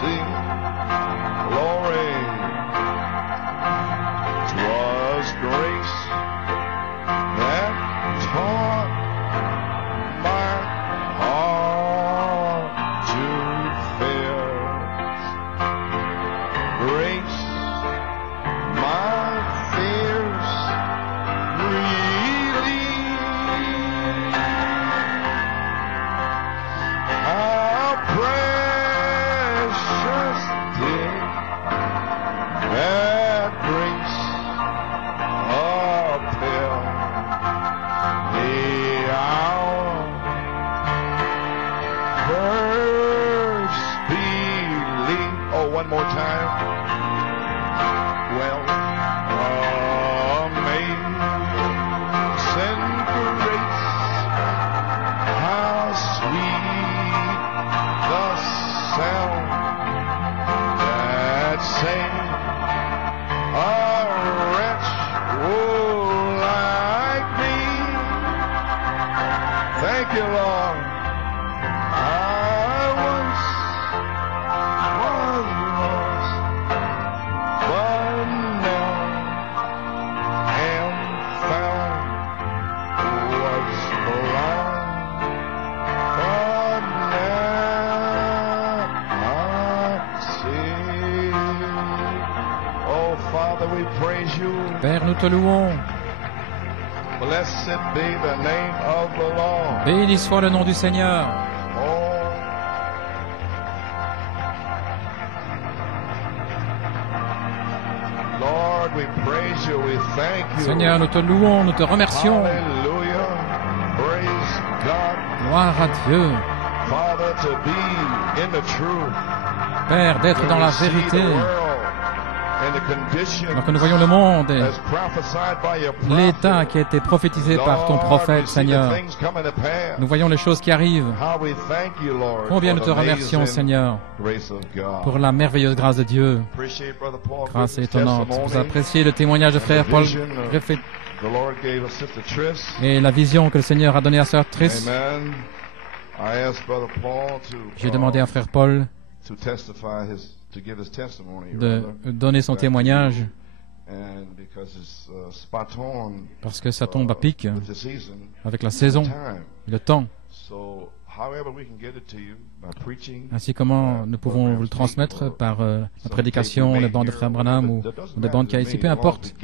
sing glory. 'Twas grace that taught my heart to fear. Grace, my fears relieved. How precious did that grace appear. The hour first believed. Oh, one more time. Well, amazing grace, how sweet the sound that saved a wretch like me. Thank you, Lord. I once was lost, but now am found. Was blind, but now I see. Oh, Father, we praise you. Père, nous te louons. Blessed be the name of the Lord. Béni soit le nom du Seigneur. Oh, Lord, we praise you. We thank you. Seigneur, nous te louons, nous te remercions. Hallelujah. Praise God. Gloire à Dieu. Father, to be in the truth. Père, d'être dans la To see the vérité. world and the condition Alors que nous voyons le monde et as prophesied by your l'état prophet. qui a été prophétisé par ton Lord, prophète, we see the Seigneur. things coming to pass. Nous voyons les choses qui arrivent. How we thank you, Lord, Combien nous for te the remercions, amazing Seigneur, grace of God. pour la merveilleuse grâce de Dieu. Appreciate Brother Paul Grâce Griffin's étonnante. testimony. Vous appréciez le témoignage de frère Paul Griffith The Lord gave us Sister Triss. et la vision que le Seigneur a donnée à sœur Triss. Amen. I asked Brother Paul J'ai demandé à frère Paul to testify to give his testimony, de rather. donner son témoignage And because it's spot on parce que ça tombe à pic with the season, avec la saison time. et le temps. So, however we can get it to you by preaching. Ainsi comment nous pouvons vous le transmettre par la prédication, les bandes de frère Branham ou des bandes qu'il y a ici, peu importe,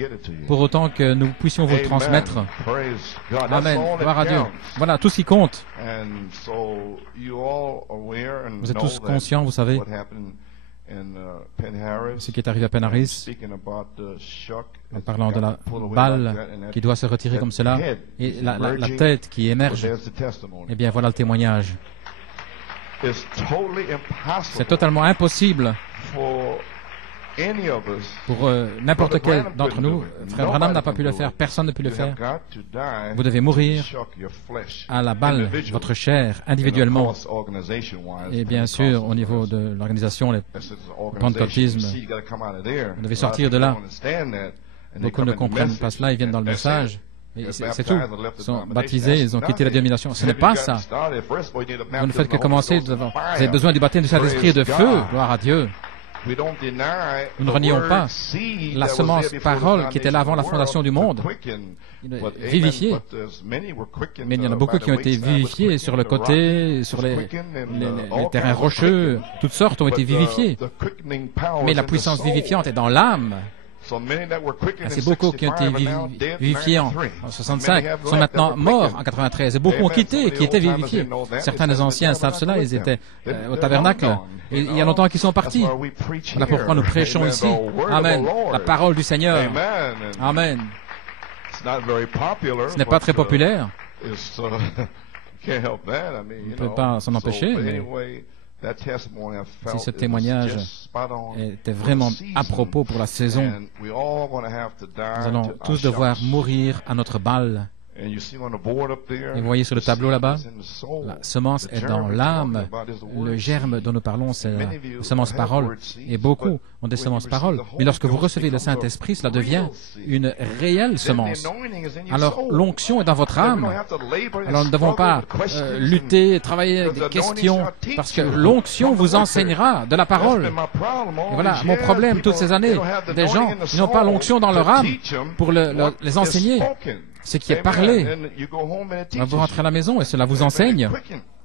pour autant que nous puissions vous le transmettre. Praise God. That's Amen. all that Gloire à Dieu. counts. Voilà, tout ce qui compte. And so you all aware and Vous êtes know tous that conscients, vous savez, what happened in Penn Harris. ce qui est arrivé à Penn Harris, Speaking about the shock, en it's parlant de got la to pull away like balle that, and qui doit se retirer comme cela, head et is la emerging. tête qui Well, émerge. there's the testimony. Eh bien, voilà le témoignage. It's totally C'est impossible totalement impossible for any of us. pour n'importe quel d'entre nous. Frère Branham n'a pas pu le faire, personne ne peut le You faire. have got to die Vous devez mourir to shock your flesh à la balle, individually. votre chair, And individuellement. of course, organization-wise, Et bien sûr, au niveau de l'organisation, les pentecôtisme, vous devez sortir de là. Beaucoup ne comprennent pas cela, ils viennent dans le message. Et c'est tout. Ils sont baptisés, ils ont quitté la dénomination. Ce n'est pas ça. Vous ne faites que commencer. Vous avez besoin du baptême du Saint-Esprit et de feu. Gloire à Dieu. Nous ne renions pas la semence parole qui était là avant la fondation du monde, vivifiée. Mais il y en a beaucoup qui ont été vivifiés sur le côté, sur les terrains rocheux. Toutes sortes ont été vivifiées. Mais la puissance vivifiante est dans l'âme. C'est beaucoup qui ont été vivifiés en 65, sont maintenant morts en 93. Et beaucoup ont quitté, qui étaient vivifiés. Certains des anciens savent cela, ils étaient au tabernacle. Et il y a longtemps qu'ils sont partis. Voilà pourquoi nous prêchons ici. Amen. La parole du Seigneur. Amen. Ce n'est pas très populaire. On ne peut pas s'en empêcher, mais si ce témoignage était vraiment à propos pour la saison, nous allons tous devoir mourir à notre balle. Et vous voyez sur le tableau là-bas, la semence est dans l'âme. Le germe dont nous parlons, c'est la semence parole. Et beaucoup ont des semences parole. Mais lorsque vous recevez le Saint-Esprit, cela devient une réelle semence. Alors, l'onction est dans votre âme. Alors, nous ne devons pas lutter, travailler des questions, parce que l'onction vous enseignera de la parole. Et voilà, mon problème toutes ces années, des gens qui n'ont pas l'onction dans leur âme pour les enseigner. Ce qui est parlé. Vous rentrez à la maison et cela vous enseigne.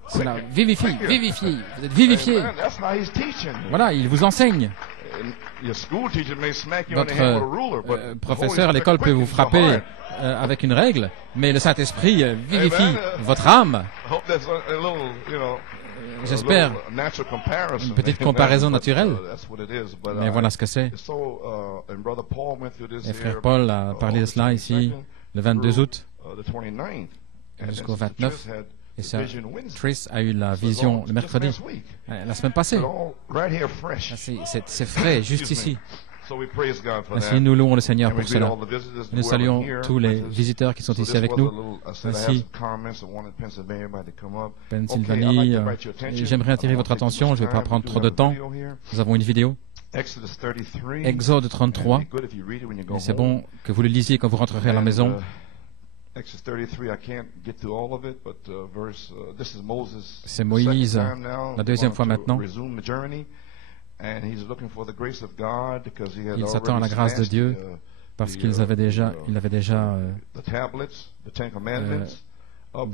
Cela vivifie, vivifie. Vous êtes vivifié. Voilà, il vous enseigne. Votre professeur à l'école peut vous frapper avec une règle, mais le Saint-Esprit vivifie votre âme. J'espère une petite comparaison naturelle, mais voilà ce que c'est. Et frère Paul a parlé de cela ici le 22 août jusqu'au 29. Et sœur Trish a eu la vision le mercredi, la semaine passée. C'est frais, juste ici. Ainsi, nous louons le Seigneur pour cela. Nous saluons tous les visiteurs qui sont ici avec nous. Ainsi, Pennsylvanie. J'aimerais attirer votre attention, je ne vais pas prendre trop de temps. Nous avons une vidéo. Exode 33. C'est bon que vous le lisiez quand vous rentrerez à la maison. C'est Moïse, la deuxième fois maintenant. Il s'attend à la grâce de Dieu parce qu'il avait déjà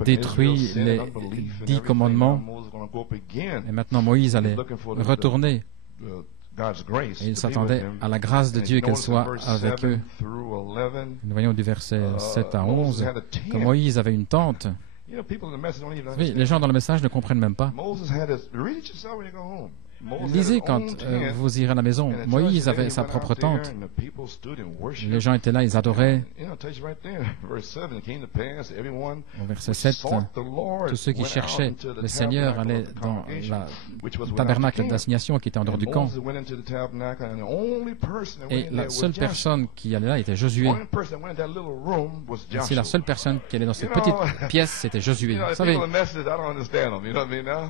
détruit les 10 commandements. Et maintenant Moïse allait retourner. Et il s'attendait à la grâce de Dieu qu'elle soit avec eux. Nous voyons du verset 7 à 11 que Moïse avait une tente. Oui, les gens dans le message ne comprennent même pas. Lisez quand vous irez à la maison. Moïse avait sa propre tente. Les gens étaient là, ils adoraient. Au verset 7, tous ceux qui cherchaient le Seigneur allaient dans le tabernacle d'assignation qui était en dehors du camp. Et la seule personne qui allait là était Josué. Ainsi, la seule personne qui allait dans cette petite pièce, c'était Josué. Vous savez,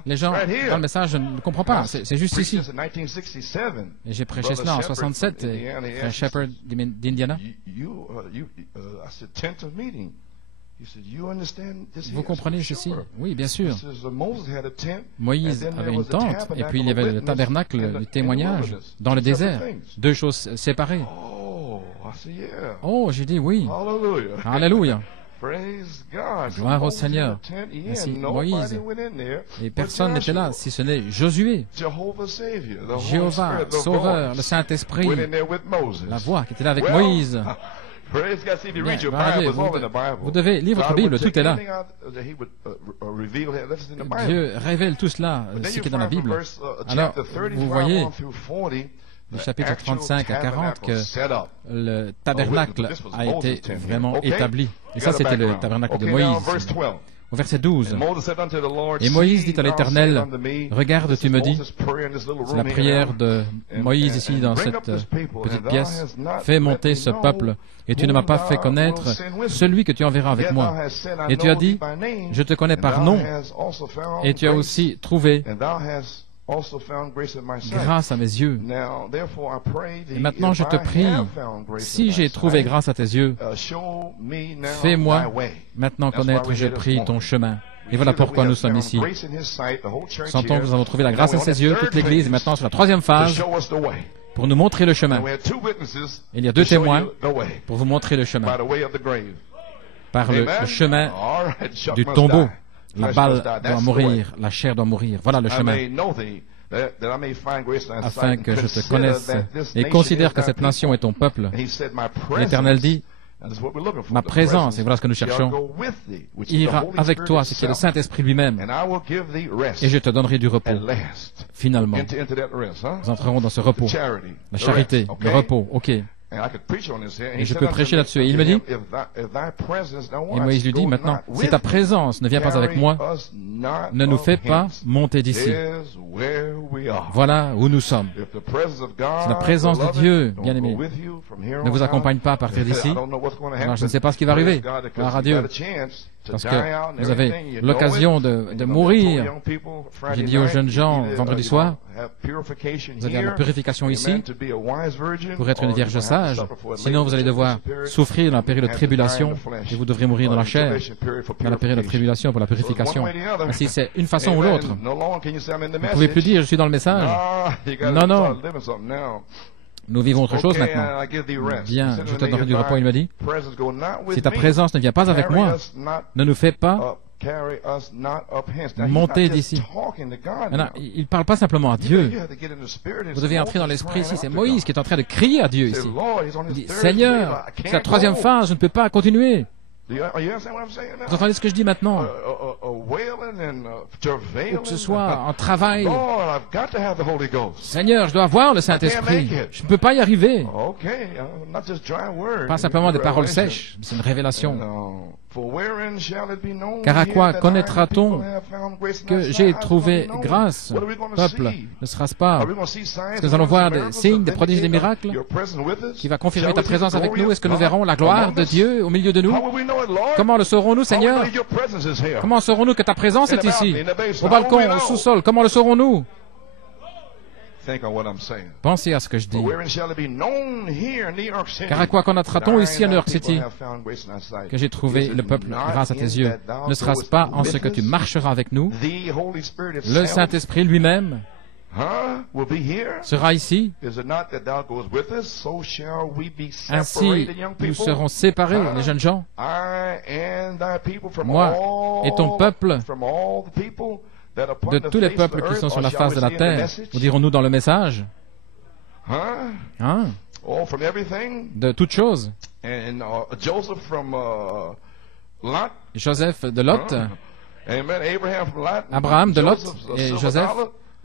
les gens dans le message, je ne comprends pas. C'est juste ici. Et j'ai prêché cela en 67, frère Shepherd d'Indiana. Vous comprenez ceci? Oui, bien sûr. Moïse avait une tente, et puis il y avait le tabernacle du témoignage dans le désert. Deux choses séparées. Oh, j'ai dit oui. Alléluia. Gloire au Seigneur. Ainsi, Moïse, et personne n'était là, si ce n'est Josué, Jéhovah, Sauveur, le Saint-Esprit, la voix qui était là avec Moïse. Bien, regardez, vous devez lire votre Bible, tout est là. Dieu révèle tout cela, ce qui est dans la Bible. Alors, vous voyez, du chapitre 35 à 40, que le tabernacle a été vraiment établi. Et ça, c'était le tabernacle de Moïse. Au verset 12, et Moïse dit à l'Éternel, regarde, tu me dis, c'est la prière de Moïse ici dans cette petite pièce, fais monter ce peuple, et tu ne m'as pas fait connaître celui que tu enverras avec moi. Et tu as dit, je te connais par nom, et tu as aussi trouvé grâce à mes yeux. Et maintenant je te prie, si j'ai trouvé grâce à tes yeux, fais-moi maintenant connaître, je prie, ton chemin. Et voilà pourquoi nous sommes ici. Sentons que nous avons trouvé la grâce à ses yeux, toute l'Église est maintenant sur la troisième phase pour nous montrer le chemin. Il y a deux témoins pour vous montrer le chemin. Par le chemin du tombeau. La balle doit mourir, la chair doit mourir. Voilà le chemin. Afin que je te connaisse et considère que cette nation est ton peuple. L'Éternel dit, ma présence, et voilà ce que nous cherchons, ira avec toi, ce qui est le Saint-Esprit lui-même, et je te donnerai du repos. Finalement, nous entrerons dans ce repos. La charité, le repos, ok. Et je peux prêcher là-dessus. Et il me dit, et Moïse lui dit, maintenant, si ta présence ne vient pas avec moi, ne nous fais pas monter d'ici. Voilà où nous sommes. Si la présence de Dieu, bien-aimé, ne vous accompagne pas à partir d'ici, alors je ne sais pas ce qui va arriver. Gloire à Dieu. Parce que vous avez l'occasion de mourir. J'ai dit aux jeunes gens vendredi soir, vous avez la purification ici pour être une vierge sage. Sinon, vous allez devoir souffrir dans la période de tribulation et vous devrez mourir dans la chair, dans la période de tribulation pour la purification. Ainsi, c'est une façon ou l'autre. Vous ne pouvez plus dire, je suis dans le message. Non, non. Nous vivons autre chose maintenant. Bien, je te donnerai du repos, il m'a dit. Si ta présence ne vient pas avec moi, ne nous fais pas monter d'ici. Maintenant, il ne parle pas simplement à Dieu. Vous devez entrer dans l'esprit ici. C'est Moïse qui est en train de crier à Dieu ici. Il dit, Seigneur, c'est la troisième phase, je ne peux pas continuer. Vous entendez ce que je dis maintenant? Ou que ce soit en travail. Seigneur, je dois avoir le Saint-Esprit. Je ne peux pas y arriver. Pas simplement des paroles sèches, c'est une révélation. Car à quoi connaîtra-t-on que j'ai trouvé grâce, peuple? Ne sera-ce pas? Est-ce que nous allons voir des signes, des prodiges, des miracles qui va confirmer ta présence avec nous? Est-ce que nous verrons la gloire de Dieu au milieu de nous? Comment le saurons-nous, Seigneur? Comment saurons-nous que ta présence est ici? Au balcon, au sous-sol, comment le saurons-nous? Pensez à ce que je dis. Car à quoi connaîtra-t-on ici à New York City que j'ai trouvé le peuple grâce à tes yeux? Ne sera-ce pas en ce que tu marcheras avec nous? Le Saint-Esprit lui-même sera ici. Ainsi, nous serons séparés, les jeunes gens. Moi et ton peuple, de tous les peuples qui sont sur la face de la terre, nous dirons-nous dans le message, hein? De toutes choses. Joseph de Lot, Abraham de Lot et Joseph,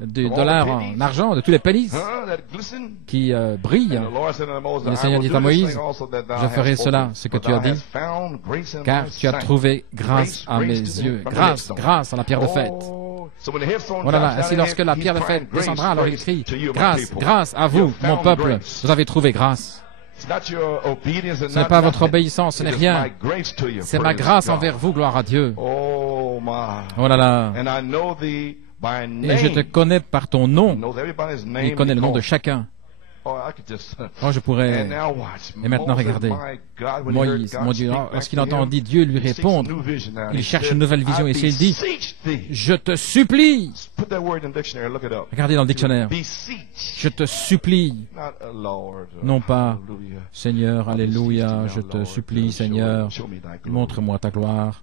du dollar en argent, de tous les pennies qui brillent. Et le Seigneur dit à Moïse, je ferai cela, ce que tu as dit, car tu as trouvé grâce à mes yeux. Grâce, grâce à la pierre de fête. Voilà, ainsi lorsque la pierre de fête descendra, alors il crie, grâce, grâce à vous, mon peuple, vous avez trouvé grâce. Ce n'est pas votre obéissance, ce n'est rien. C'est ma grâce envers vous, gloire à Dieu. Oh là là. Et je te connais par ton nom. Il connaît le nom de chacun. Oh, je pourrais... Et maintenant, regardez. Moïse, mon Dieu, lorsqu'il entendit Dieu lui répondre, il cherche une nouvelle vision ici. Il dit, je te supplie. Regardez dans le dictionnaire. Je te supplie. Non pas, Seigneur, alléluia, je te supplie, Seigneur, montre-moi ta gloire.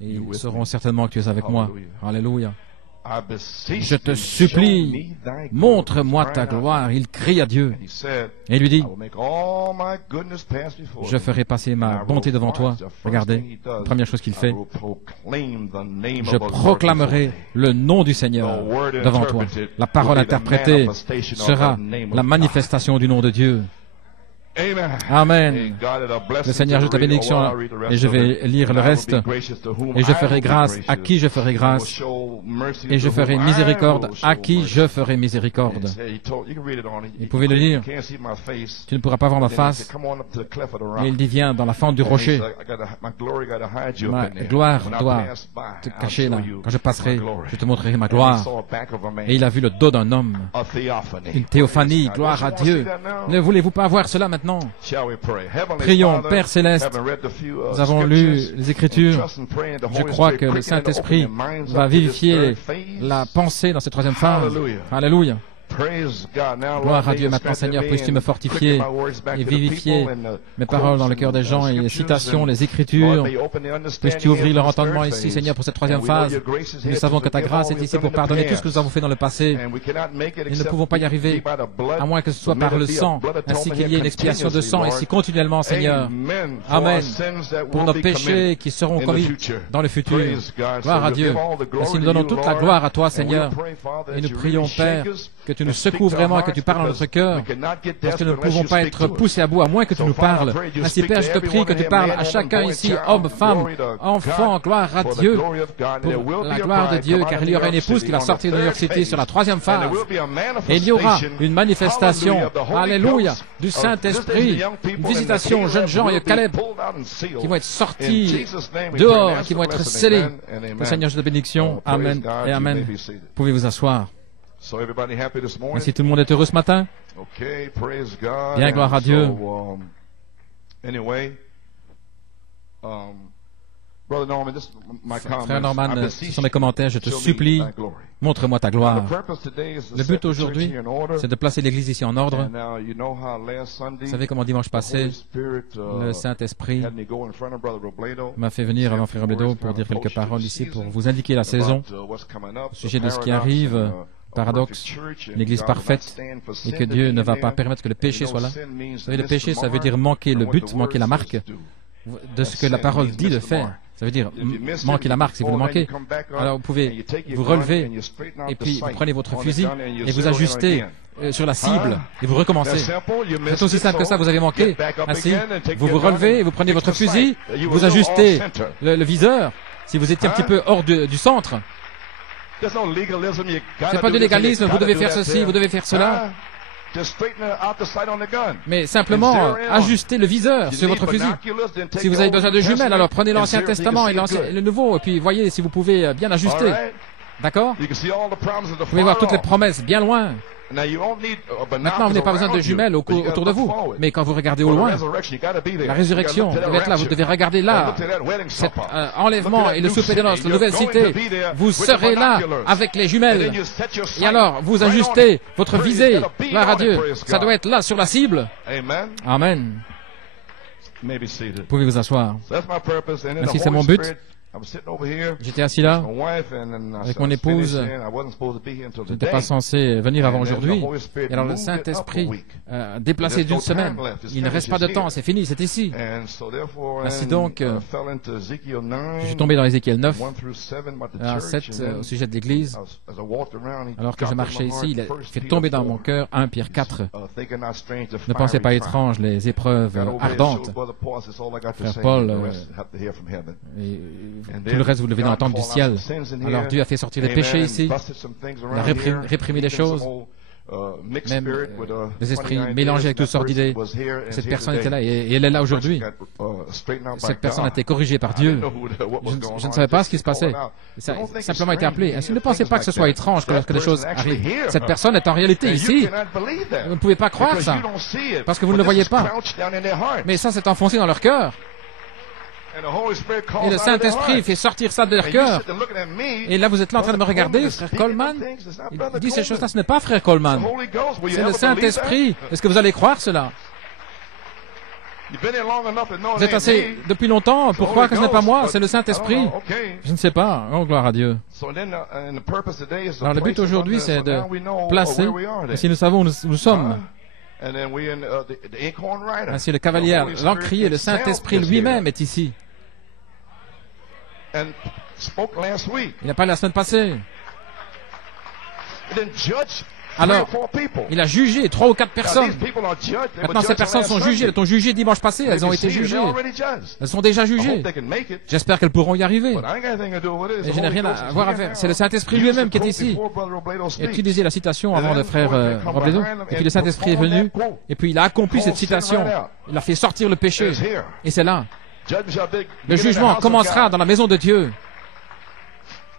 Et ils sauront certainement que tu es avec moi. Alléluia. Je te supplie, montre-moi ta gloire. Il crie à Dieu. Et il lui dit, je ferai passer ma bonté devant toi. Regardez, la première chose qu'il fait, je proclamerai le nom du Seigneur devant toi. La parole interprétée sera la manifestation du nom de Dieu. Amen. Le Seigneur ajoute la bénédiction et je vais lire le reste. Et je ferai grâce à qui je ferai grâce. Et je ferai miséricorde à qui je ferai miséricorde. Vous pouvez le lire. Tu ne pourras pas voir ma face. Mais il dit, viens dans la fente du rocher. Ma gloire doit te cacher là. Quand je passerai, je te montrerai ma gloire. Et il a vu le dos d'un homme. Une théophanie, gloire à Dieu. Ne voulez-vous pas voir cela maintenant? Prions, Père Céleste, nous avons lu les Écritures. Je crois que le Saint-Esprit va vivifier la pensée dans cette troisième phase. Alléluia. Gloire à Dieu. Maintenant, Seigneur, puisses-tu me fortifier et vivifier mes paroles dans le cœur des gens et les citations, les Écritures. Puisses-tu ouvrir leur entendement ici, Seigneur, pour cette troisième phase. Nous savons que ta grâce est ici pour pardonner tout ce que nous avons fait dans le passé. Nous ne pouvons pas y arriver, à moins que ce soit par le sang, ainsi qu'il y ait une expiation de sang ici continuellement, Seigneur. Amen. Pour nos péchés qui seront commis dans le futur. Gloire à Dieu. Ainsi, nous donnons toute la gloire à toi, Seigneur. Et nous prions, Père, que tu tu nous secoues vraiment et que tu parles dans notre cœur, parce que nous ne pouvons pas être poussés à bout à moins que tu nous parles. Ainsi, Père, je te prie que tu parles à chacun ici, homme, femme, enfant, gloire à Dieu, pour la gloire de Dieu, car il y aura une épouse qui va sortir de New York City sur la 3e phase. Et il y aura une manifestation, alléluia, du Saint-Esprit, une visitation aux jeunes gens et Caleb qui vont être sortis dehors, qui vont être scellés. Le Seigneur, je te bénédiction. Amen et Amen. Pouvez vous asseoir. Ainsi, tout le monde est heureux ce matin? Bien, gloire à Dieu. Frère Norman, ce sont mes commentaires. Je te supplie, montre-moi ta gloire. Le but aujourd'hui, c'est de placer l'Église ici en ordre. Vous savez comment dimanche passé, le Saint-Esprit m'a fait venir avant Frère Robledo pour dire quelques paroles ici, pour vous indiquer la saison, au sujet de ce qui arrive. Paradoxe, une Église parfaite, et que Dieu ne va pas permettre que le péché soit là. Vous savez, le péché, ça veut dire manquer le but, manquer la marque de ce que la parole dit de faire. Ça veut dire manquer la marque. Si vous le manquez, alors vous pouvez vous relever et puis vous prenez votre fusil et vous ajustez sur la cible et vous recommencez. C'est aussi simple que ça. Vous avez manqué. Ainsi, vous vous relevez et vous prenez votre fusil, vous ajustez le viseur. Si vous étiez un petit peu hors du centre, c'est pas de légalisme. Vous devez faire ceci, vous devez faire cela. Mais simplement, ajustez le viseur sur votre fusil. Si vous avez besoin de jumelles, alors prenez l'Ancien Testament et le Nouveau, et puis voyez si vous pouvez bien ajuster. D'accord? Vous pouvez voir toutes les promesses bien loin. Maintenant, vous n'avez pas besoin de jumelles autour de vous. Mais quand vous regardez au loin, la résurrection devait être là. Vous devez regarder là. Cet enlèvement et le souper des noces, la nouvelle cité. Vous serez là avec les jumelles. Et alors, vous ajustez votre visée. Gloire à Dieu. Ça doit être là sur la cible. Amen. Vous pouvez vous asseoir. Ainsi, c'est mon but. J'étais assis là avec mon épouse. Je n'étais pas censé venir avant aujourd'hui. Et alors le Saint-Esprit a déplacé d'une semaine. Il ne reste pas de temps, c'est fini, c'est ici. Ainsi donc, je suis tombé dans Ézéchiel 9, à 7, au sujet de l'Église. Alors que je marchais ici, il a fait tomber dans mon cœur 1 Pierre 4. Ne pensez pas étrange les épreuves ardentes. Frère Paul, tout le reste, vous devez l'entendre du ciel. Alors Dieu a fait sortir les péchés ici. Il a réprimé les choses. Même les esprits mélangés avec toutes sortes d'idées. Cette personne était là et elle est là aujourd'hui. Cette personne a été corrigée par Dieu. Je ne savais pas ce qui se passait. Ça a simplement été appelé. Ainsi, ne pensez pas que ce soit étrange lorsque des choses arrivent. Cette personne est en réalité ici. Vous ne pouvez pas croire ça parce que vous ne le voyez pas. Mais ça, c'est enfoncé dans leur cœur. Et le Saint-Esprit fait sortir ça de leur cœur. Et là, vous êtes là en train de me regarder, frère Coleman. Il dit ces choses-là, ce n'est pas frère Coleman. C'est le Saint-Esprit. Est-ce que vous allez croire cela? Vous êtes assez depuis longtemps pour croire que ce n'est pas moi, c'est le Saint-Esprit. Je ne sais pas. Oh, gloire à Dieu. Alors, le but aujourd'hui, c'est de placer, si nous savons où nous sommes. Ainsi, le cavalier l'encrier, le Saint-Esprit lui-même est ici. Il n'a pas la semaine passée. Alors, il a jugé 3 ou 4 personnes. Maintenant, ces personnes sont jugées. Elles ont jugé dimanche passé. Elles ont été jugées. Elles sont déjà jugées. J'espère qu'elles pourront y arriver. Et je n'ai rien à voir à faire. C'est le Saint-Esprit lui-même qui est ici. Il a utilisé la citation avant de frère Robledo. Et puis le Saint-Esprit est venu. Et puis il a accompli cette citation. Il a fait sortir le péché. Et c'est là. Le jugement commencera dans la maison de Dieu.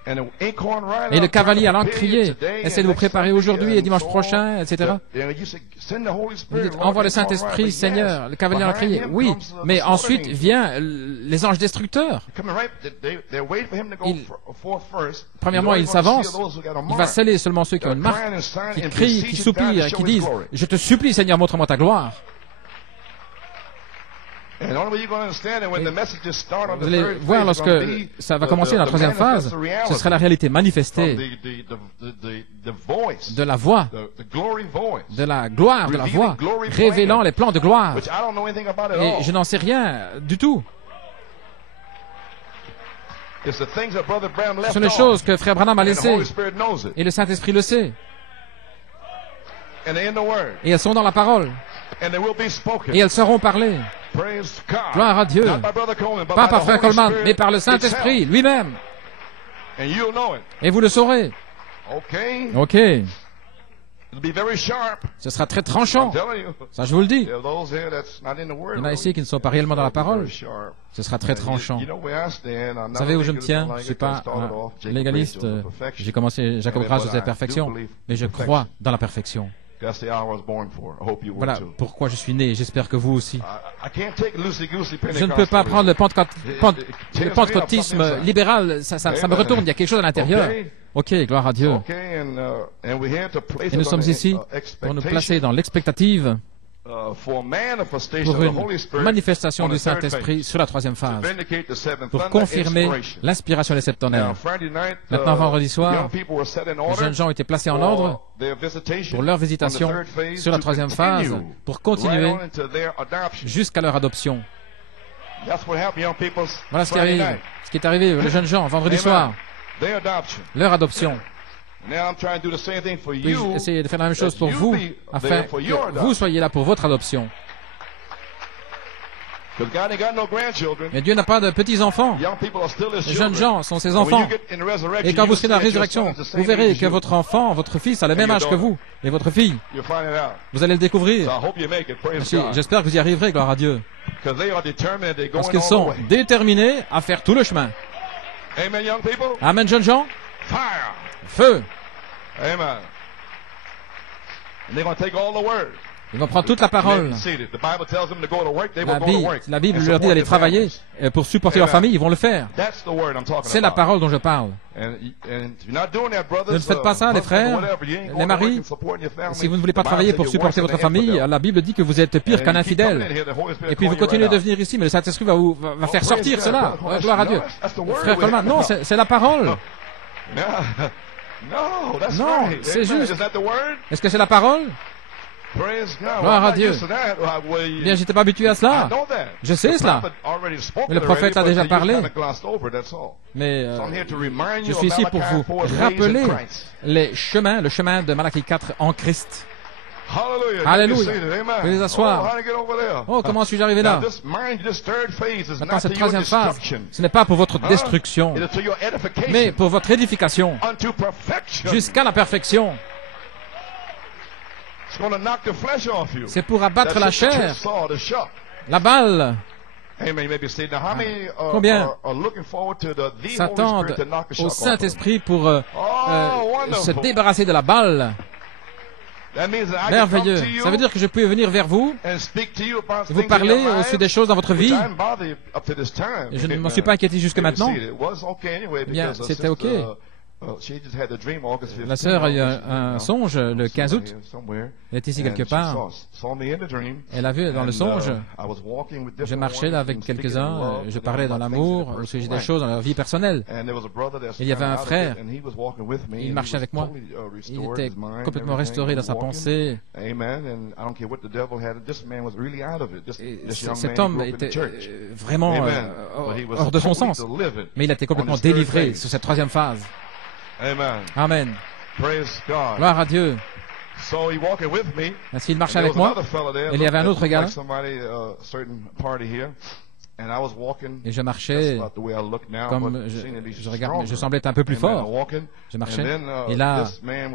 Et le cavalier allant crier, essayez de vous préparer aujourd'hui et dimanche prochain, etc. Vous dites, envoie le Saint-Esprit, Seigneur. Le cavalier allant crier, oui, mais ensuite vient les anges destructeurs. Premièrement, il s'avance, il va sceller seulement ceux qui ont une marque, qui crient, qui soupirent, qui disent, je te supplie, Seigneur, montre-moi ta gloire. Vous allez voir lorsque ça va commencer la 3e phase, ce sera la réalité manifestée de la voix, de la gloire, de la voix, révélant les plans de gloire. Et je n'en sais rien du tout. Ce sont les choses que Frère Branham a laissées. Et le Saint-Esprit le sait. Et elles sont dans la parole. Et elles seront parlées. Gloire à Dieu. Pas par Frère Coleman, mais par le Saint-Esprit lui-même. Et vous le saurez. Ok. Ce sera très tranchant. Ça, je vous le dis. Il y en a ici qui ne sont pas réellement dans la parole. Ce sera très tranchant. Vous savez où je me tiens? Je ne suis pas un légaliste. J'ai commencé Jacob grâce à la perfection. Mais je crois dans la perfection. Voilà pourquoi je suis né. J'espère que vous aussi. Je ne peux pas prendre le pentecôtisme libéral. Ça me retourne. Il y a quelque chose à l'intérieur. Ok, gloire à Dieu. Et nous sommes ici pour nous placer dans l'expectative pour une manifestation du Saint-Esprit sur la troisième phase, pour confirmer l'inspiration des septonnaires. Maintenant, vendredi soir, les jeunes gens ont été placés en ordre pour leur visitation sur la troisième phase, pour continuer jusqu'à leur adoption. Voilà ce qui est arrivé, les jeunes gens, vendredi soir, leur adoption. Puis essayez de faire la même chose pour vous, afin que vous soyez là pour votre adoption. Mais Dieu n'a pas de petits-enfants. Les jeunes gens sont ses enfants. Et quand vous serez dans la résurrection, vous verrez que votre enfant, votre fils a le même âge que vous. Et votre fille. Vous allez le découvrir. J'espère que vous y arriverez, gloire à Dieu. Parce qu'ils sont déterminés à faire tout le chemin. Amen, jeunes gens. Feu. Amen. Ils vont prendre toute la parole. La Bible leur dit d'aller travailler pour supporter leur famille. Ils vont le faire. C'est la parole dont je parle. Ne faites pas ça, les frères, les maris. Si vous ne voulez pas travailler pour supporter votre famille, la Bible dit que vous êtes pire qu'un infidèle. Et puis vous continuez de venir ici, mais le Saint-Esprit va faire sortir cela. Gloire à Dieu. Frère Coleman, non, c'est la parole. Non, c'est juste. Est-ce que c'est la parole? Gloire à Dieu. Bien, j'étais pas habitué à cela. Je sais cela. Mais le prophète a déjà parlé. Mais je suis ici pour vous rappeler le chemin de Malachie 4 en Christ. Alléluia. Vous pouvez les asseoir. Oh, comment suis-je arrivé là? Maintenant, cette troisième phase, ce n'est pas pour votre destruction, mais pour votre édification, jusqu'à la perfection. C'est pour abattre la chair, la balle. Combien s'attendent au Saint-Esprit pour se débarrasser de la balle? Merveilleux. Ça veut dire que je peux venir vers vous et vous parler au-dessus des choses dans votre vie. Et je ne m'en suis pas inquiété jusque maintenant. Bien, c'était OK. La sœur a eu un songe le 15 août. Elle est ici quelque part. Elle a vu dans le songe, je marchais là avec quelques-uns, je parlais dans l'amour, au sujet des choses dans leur vie personnelle. Il y avait un frère, il marchait avec moi. Il était complètement restauré dans sa pensée. Et cet homme était vraiment hors de son sens. Mais il a été complètement délivré sur cette troisième phase. Amen. Gloire à Dieu. Ainsi, il marchait avec moi. Et il y avait un autre gars. Et je marchais comme je regarde, je semblais être un peu plus fort. Je marchais. Et là,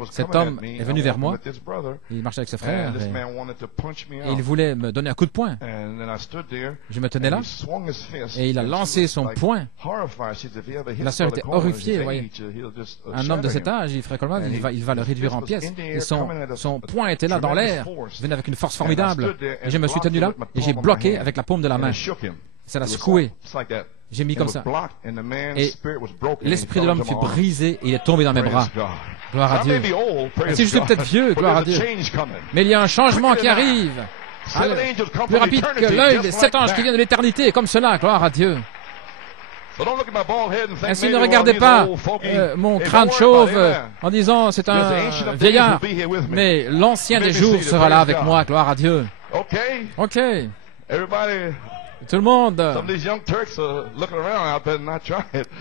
cet homme est venu vers moi. Il marchait avec ses frères. Et il voulait me donner un coup de poing. Je me tenais là. Et il a lancé son poing. La sœur était horrifiée. Vous voyez. Un homme de cet âge, Frère Coleman, il va le réduire en pièces. Et son poing était là dans l'air. Il venait avec une force formidable. Et je me suis tenu là. Et j'ai bloqué avec la paume de la main. Ça l'a secoué. J'ai mis comme ça. Et l'esprit de l'homme fut brisé et il est tombé dans mes bras. Gloire à Dieu. Et si je suis peut-être vieux, gloire à Dieu. Mais il y a un changement qui arrive. Plus rapide que l'œil des 7 anges qui viennent de l'éternité, comme cela, gloire à Dieu. Ainsi, ne regardez pas mon crâne chauve en disant c'est un vieillard. Mais l'ancien des jours sera là avec moi, gloire à Dieu. OK. Tout le monde.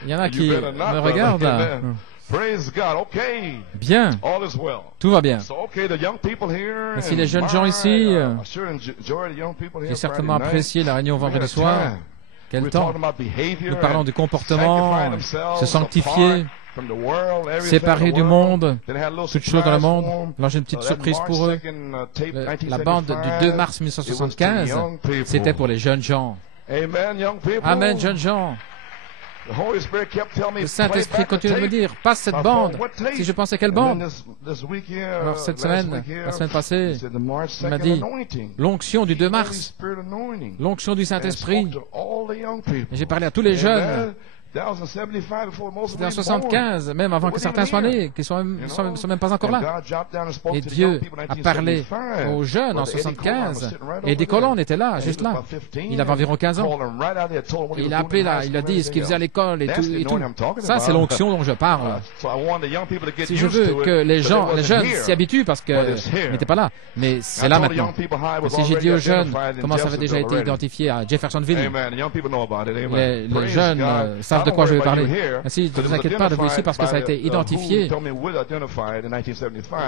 Il y en a qui me regardent là. Bien, tout va bien. Ainsi, les jeunes gens ici, j'ai certainement apprécié la réunion vendredi soir. Quel temps! Nous parlons du comportement, se sanctifier, séparés du monde, toutes choses dans le monde. Alors j'ai une petite surprise pour eux. La bande du 2 mars 1975, c'était pour les jeunes gens. Amen, jeunes gens. Le Saint-Esprit continue de me dire, passe cette bande. Si je pensais quelle bande? Alors cette semaine, la semaine passée, il m'a dit, l'onction du 2 mars, l'onction du Saint-Esprit. J'ai parlé à tous les jeunes. C'était en 75, même avant que certains soient nés, qui sont même pas encore là. Et Dieu a parlé aux jeunes en 75, et des colons étaient là, juste là. Il avait environ 15 ans. Et il a appelé là, il a dit ce qu'il faisait à l'école et tout. Ça, c'est l'onction dont je parle. Si je veux que les jeunes s'y habituent, parce qu'ils n'étaient pas là, mais c'est là maintenant. Et si j'ai dit aux jeunes comment ça avait déjà été identifié à Jeffersonville, les jeunes savent de quoi je vais parler. Ainsi, ne vous inquiétez pas de vous ici parce que ça a été identifié.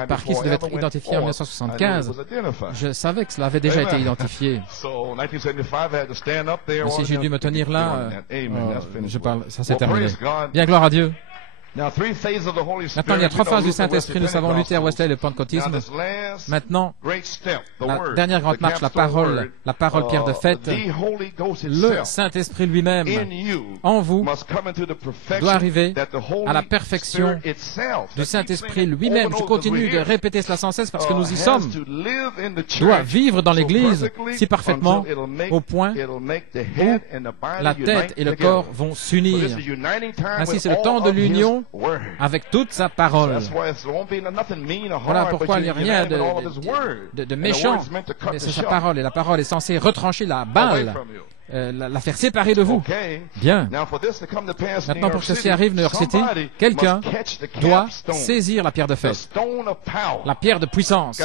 Par qui ça devait être identifié en 1975? Je savais que cela avait déjà été identifié. Mais si j'ai dû me tenir là, je parle, ça s'est terminé. Bien, gloire à Dieu. Maintenant, il y a 3 phases du Saint-Esprit. Nous savons lutter à Wesley le pentecôtisme. Maintenant, la dernière grande marche, la parole pierre de fête, le Saint-Esprit lui-même en vous doit arriver à la perfection du Saint-Esprit lui-même. Je continue de répéter cela sans cesse parce que nous y sommes. Doit vivre dans l'Église si parfaitement au point où la tête et le corps vont s'unir. Ainsi, c'est le temps de l'union avec toute sa parole. Voilà pourquoi il n'y a rien de méchant, mais c'est sa parole, et la parole est censée retrancher la balle, la faire séparer de vous. Bien. Maintenant, pour que ceci arrive, New York City, quelqu'un doit saisir la pierre de fête, la pierre de puissance,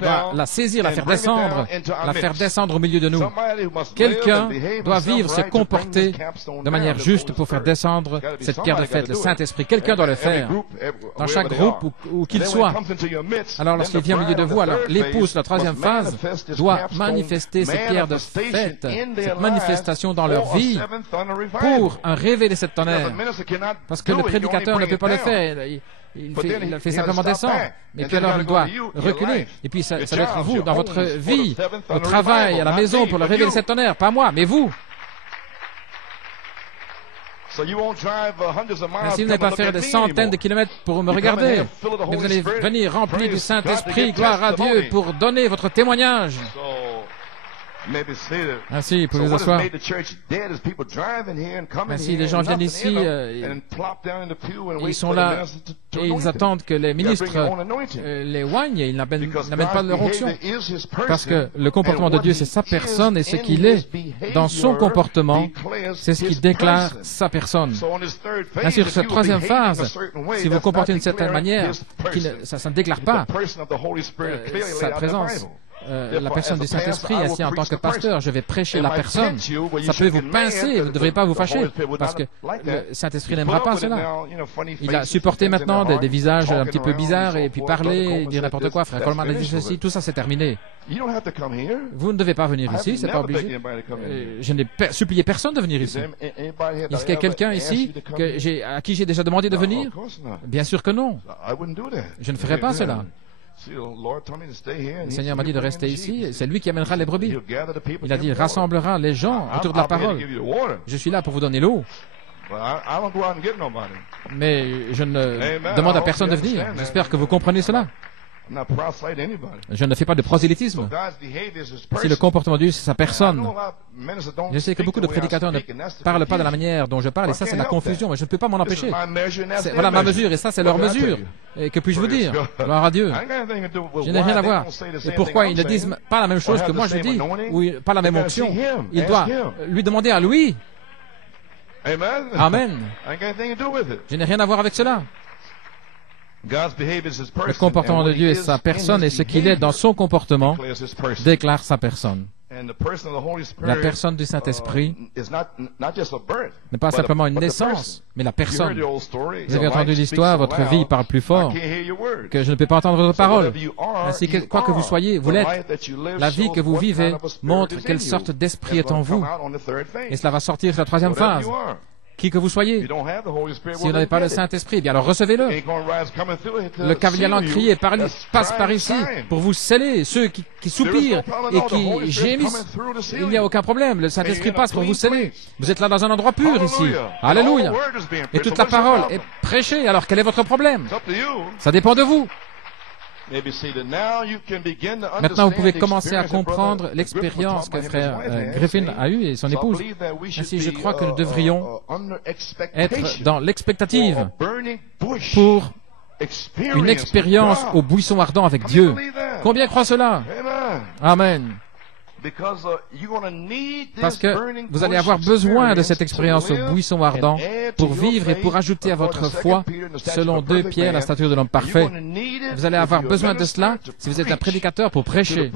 doit la saisir, la faire descendre au milieu de nous. Quelqu'un doit vivre, se comporter de manière juste pour faire descendre cette pierre de fête, le Saint-Esprit. Quelqu'un doit le faire, dans chaque groupe où qu'il soit. Alors, lorsqu'il vient au milieu de vous, alors l'épouse, la 3e phase, doit manifester cette pierre de fête, cette manifestation dans leur vie pour un réveil de cette tonnerre. Parce que le prédicateur ne peut pas le faire. Il le fait simplement descendre. Et puis alors, il doit reculer. Et puis, ça doit être vous, dans votre vie, au travail, à la maison, pour le réveil de cette tonnerre. Pas moi, mais vous. Ainsi, vous n'allez pas faire des centaines de kilomètres pour me regarder, mais vous allez venir rempli du Saint-Esprit, gloire à Dieu, pour donner votre témoignage. Ainsi, vous pouvez vous asseoir. Ainsi, les gens viennent ici, ils sont là et ils attendent que les ministres les oignent et ils n'amènent pas de leur onction. Parce que le comportement de Dieu, c'est sa personne et ce qu'il est dans son comportement, c'est ce qui déclre sa personne. Ainsi, sur cette 3e phase, si vous vous comportez d'une certaine manière, ça ne déclare pas sa présence. La personne du Saint-Esprit, assis en tant que pasteur, je vais prêcher la personne. Ça peut vous pincer, vous ne devrez pas vous fâcher, parce que le Saint-Esprit n'aimera pas cela. Il a supporté maintenant des visages un petit peu bizarres, et puis parler, dire n'importe quoi, frère Coleman a dit ceci, tout ça c'est terminé. Vous ne devez pas venir ici, c'est pas obligé. Je n'ai supplié personne de venir ici. Est-ce qu'il y a quelqu'un ici à qui j'ai déjà demandé de venir? Bien sûr que non. Je ne ferai pas cela. Le Seigneur m'a dit de rester ici, c'est lui qui amènera les brebis. Il a dit, il rassemblera les gens autour de la parole. Je suis là pour vous donner l'eau. Mais je ne demande à personne de venir. J'espère que vous comprenez cela. Je ne fais pas de prosélytisme. Si le comportement de Dieu, c'est sa personne. Je sais que beaucoup de prédicateurs ne parlent pas de la manière dont je parle, et ça c'est la confusion, mais je ne peux pas m'en empêcher. Voilà ma mesure, et ça c'est leur mesure. Et que puis-je vous dire? Gloire à Dieu. Je n'ai rien à voir. Et pourquoi ils ne disent pas la même chose que moi je dis, ou pas la même onction? Il doit lui demander à lui. Amen. Je n'ai rien à voir avec cela. Le comportement de Dieu est sa personne et ce qu'il est dans son comportement déclare sa personne. La personne du Saint-Esprit n'est pas simplement une naissance, mais la personne. Vous avez entendu l'histoire, votre vie parle plus fort que je ne peux pas entendre votre parole. Ainsi que quoi que vous soyez, vous l'êtes. La vie que vous vivez montre quelle sorte d'esprit est en vous. Et cela va sortir sur la troisième phase. Qui que vous soyez. Si vous n'avez pas le Saint-Esprit, bien alors recevez-le. Le cavalier crier passe par ici pour vous sceller ceux qui soupirent et qui gémissent. Il n'y a aucun problème. Le Saint-Esprit passe pour vous sceller. Vous êtes là dans un endroit pur ici. Alléluia. Et toute la parole est prêchée. Alors quel est votre problème? Ça dépend de vous. Maintenant, vous pouvez commencer à comprendre l'expérience que frère Griffin a eue et son épouse. Ainsi, je crois que nous devrions être dans l'expectative pour une expérience au buisson ardent avec Dieu. Combien croient cela? Amen. Parce que vous allez avoir besoin de cette expérience au buisson ardent pour vivre et pour ajouter à votre foi, selon 2 Pierre, la stature de l'homme parfait. Vous allez avoir besoin de cela si vous êtes un prédicateur pour prêcher.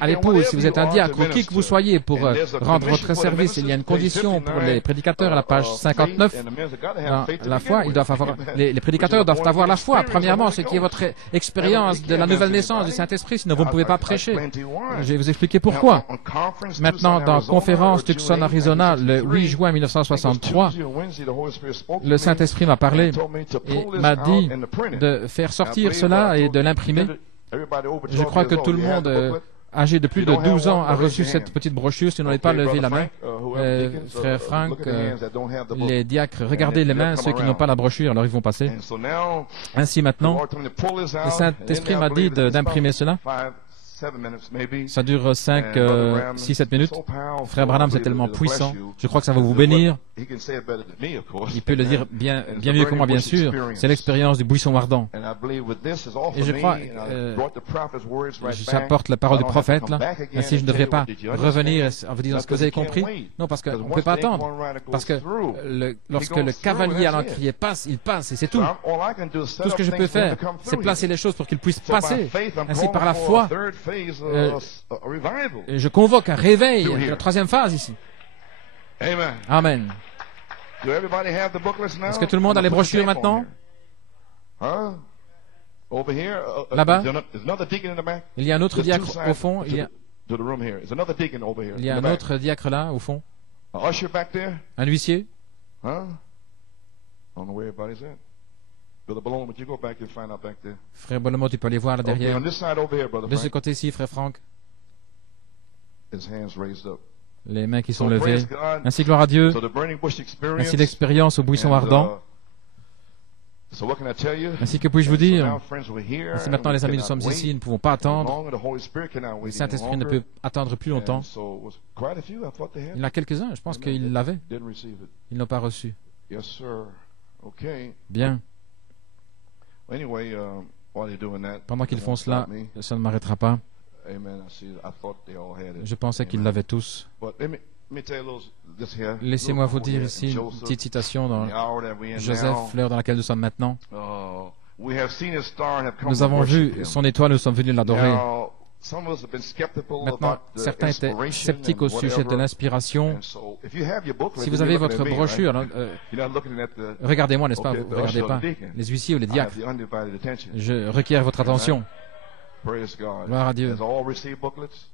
À l'épouse, si vous êtes un diacre, ou qui que vous soyez, pour rendre votre service, il y a une condition pour les prédicateurs à la page 59. La foi, ils doivent avoir, les prédicateurs doivent avoir la foi, premièrement, ce qui est votre expérience de la nouvelle naissance du Saint-Esprit, sinon vous ne pouvez pas prêcher. Je vais vous expliquer pourquoi. Maintenant, dans conférence Tucson, Arizona, le 8 juin 1963, le Saint-Esprit m'a parlé et m'a dit de faire sortir cela et de l'imprimer. Je crois que tout le monde âgé de plus de 12 ans a reçu cette petite brochure. Si vous n'avez pas levé la main, frère Frank, les diacres, regardez les mains, ceux qui n'ont pas la brochure, alors ils vont passer. Ainsi maintenant, le Saint-Esprit m'a dit d'imprimer cela. Ça dure 5, 6, 7 minutes. Frère Branham, c'est tellement puissant. Je crois que ça va vous bénir. Il peut le dire bien mieux que moi, bien sûr. C'est l'expérience du buisson ardent. Et je crois, j'apporte la parole du prophète, là. Ainsi, je ne devrais pas revenir en vous disant ce que vous avez compris. Non, parce qu'on ne peut pas attendre. Parce que lorsque le cavalier allant crier passe, il passe et c'est tout. Tout ce que je peux faire, c'est placer les choses pour qu'il puisse passer. Ainsi, par la foi, je convoque un réveil de la troisième phase ici. Amen. Est-ce que tout le monde a les brochures maintenant? Là-bas, il y a un autre diacre au fond. Il y a un autre diacre là, au fond. Un huissier. Frère Bonhomme, tu peux aller voir là derrière. De ce côté-ci, frère Franck. Les mains qui sont levées. Ainsi, gloire à Dieu. Ainsi, l'expérience au buisson ardent. Ainsi, que puis-je vous dire? Ainsi, maintenant, les amis, nous sommes ici, nous ne pouvons pas attendre. Le Saint-Esprit ne peut attendre plus longtemps. Il y en a quelques-uns, je pense qu'ils l'avaient. Ils n'ont pas reçu. Bien. Pendant qu'ils font cela, ça ne m'arrêtera pas. Je pensais qu'ils l'avaient tous. Laissez-moi vous dire ici une petite citation dans Joseph, l'heure dans laquelle nous sommes maintenant. Nous avons vu son étoile, nous sommes venus l'adorer. Maintenant, certains étaient sceptiques au sujet de l'inspiration. Si vous avez votre brochure, regardez-moi, n'est-ce pas? Vous ne regardez pas les huissiers ou les diacres. Je requiers votre attention. Gloire à Dieu.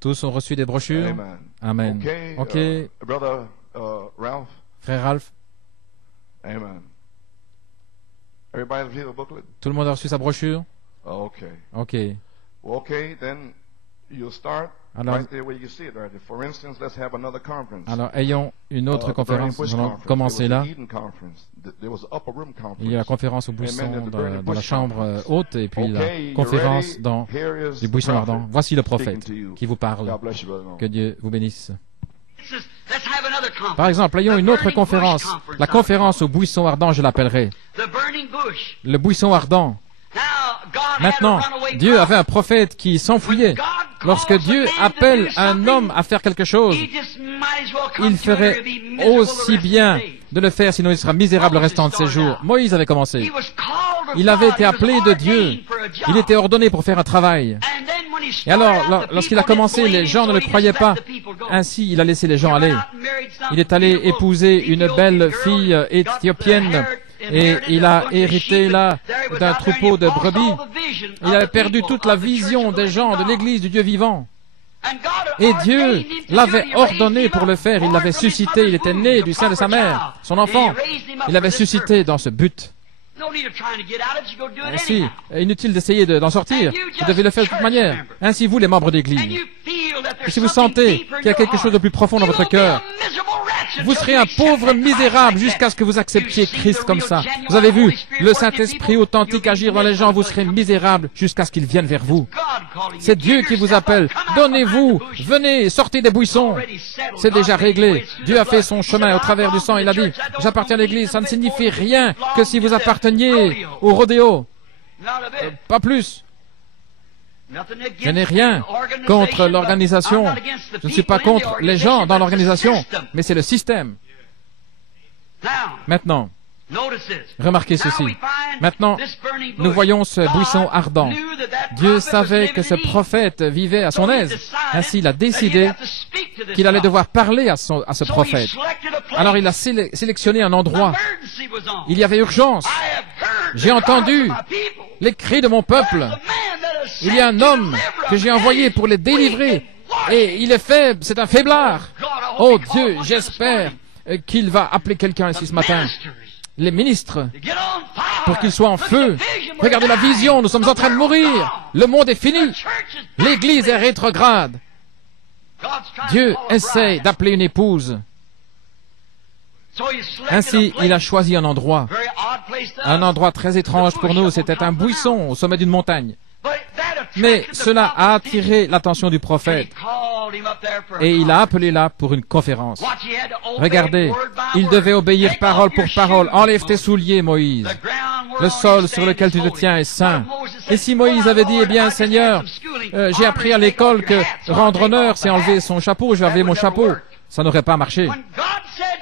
Tous ont reçu des brochures? Amen. Ok. Frère Ralph? Tout le monde a reçu sa brochure? Ok. Alors, ayons une autre conférence. Nous allons commencer là. Il y a la conférence au buisson dans la chambre haute et puis la conférence dans du buisson ardent. Voici le prophète qui vous parle. Que Dieu vous bénisse. Par exemple, ayons une autre conférence. La conférence au buisson ardent, je l'appellerai le buisson ardent. Maintenant, Dieu avait un prophète qui s'enfuyait. Lorsque Dieu appelle un homme à faire quelque chose, il ferait aussi bien de le faire, sinon il sera misérable le restant de ses jours. Moïse avait commencé. Il avait été appelé de Dieu. Il était ordonné pour faire un travail. Et alors, lorsqu'il a commencé, les gens ne le croyaient pas. Ainsi, il a laissé les gens aller. Il est allé épouser une belle fille éthiopienne et il a hérité là d'un troupeau de brebis. Il avait perdu toute la vision des gens de l'Église du Dieu vivant. Et Dieu l'avait ordonné pour le faire. Il l'avait suscité. Il était né du sein de sa mère, son enfant. Il l'avait suscité dans ce but. Ainsi, inutile d'essayer d'en sortir. Vous devez le faire de toute manière. Ainsi, vous, les membres d'Église, et si vous sentez qu'il y a quelque chose de plus profond dans votre cœur, vous serez un pauvre misérable jusqu'à ce que vous acceptiez Christ comme ça. Vous avez vu le Saint-Esprit authentique agir dans les gens, vous serez misérable jusqu'à ce qu'il vienne vers vous. C'est Dieu qui vous appelle. Donnez-vous, venez, sortez des buissons. C'est déjà réglé. Dieu a fait son chemin au travers du sang. Il a dit, j'appartiens à l'Église. Ça ne signifie rien que si vous apparteniez au rodéo. Pas plus. Je n'ai rien contre l'organisation. Je ne suis pas contre les gens dans l'organisation, mais c'est le système. Maintenant, remarquez ceci. Maintenant, nous voyons ce buisson ardent. Dieu savait que ce prophète vivait à son aise. Ainsi, il a décidé qu'il allait devoir parler à ce prophète. Alors, il a sélectionné un endroit. Il y avait urgence. J'ai entendu les cris de mon peuple. Il y a un homme que j'ai envoyé pour les délivrer. Et il est faible, c'est un faiblard. Oh Dieu, j'espère qu'il va appeler quelqu'un ici ce matin. Les ministres, pour qu'ils soient en feu. Regardez la vision, nous sommes en train de mourir. Le monde est fini. L'Église est rétrograde. Dieu essaie d'appeler une épouse. Ainsi, il a choisi un endroit très étrange pour nous. C'était un buisson au sommet d'une montagne. Mais cela a attiré l'attention du prophète. Et il a appelé là pour une conférence. Regardez, il devait obéir parole pour parole. Enlève tes souliers, Moïse. Le sol sur lequel tu te tiens est saint. Et si Moïse avait dit, eh bien, Seigneur, j'ai appris à l'école que rendre honneur, c'est enlever son chapeau, je vais enlever mon chapeau. Ça n'aurait pas marché.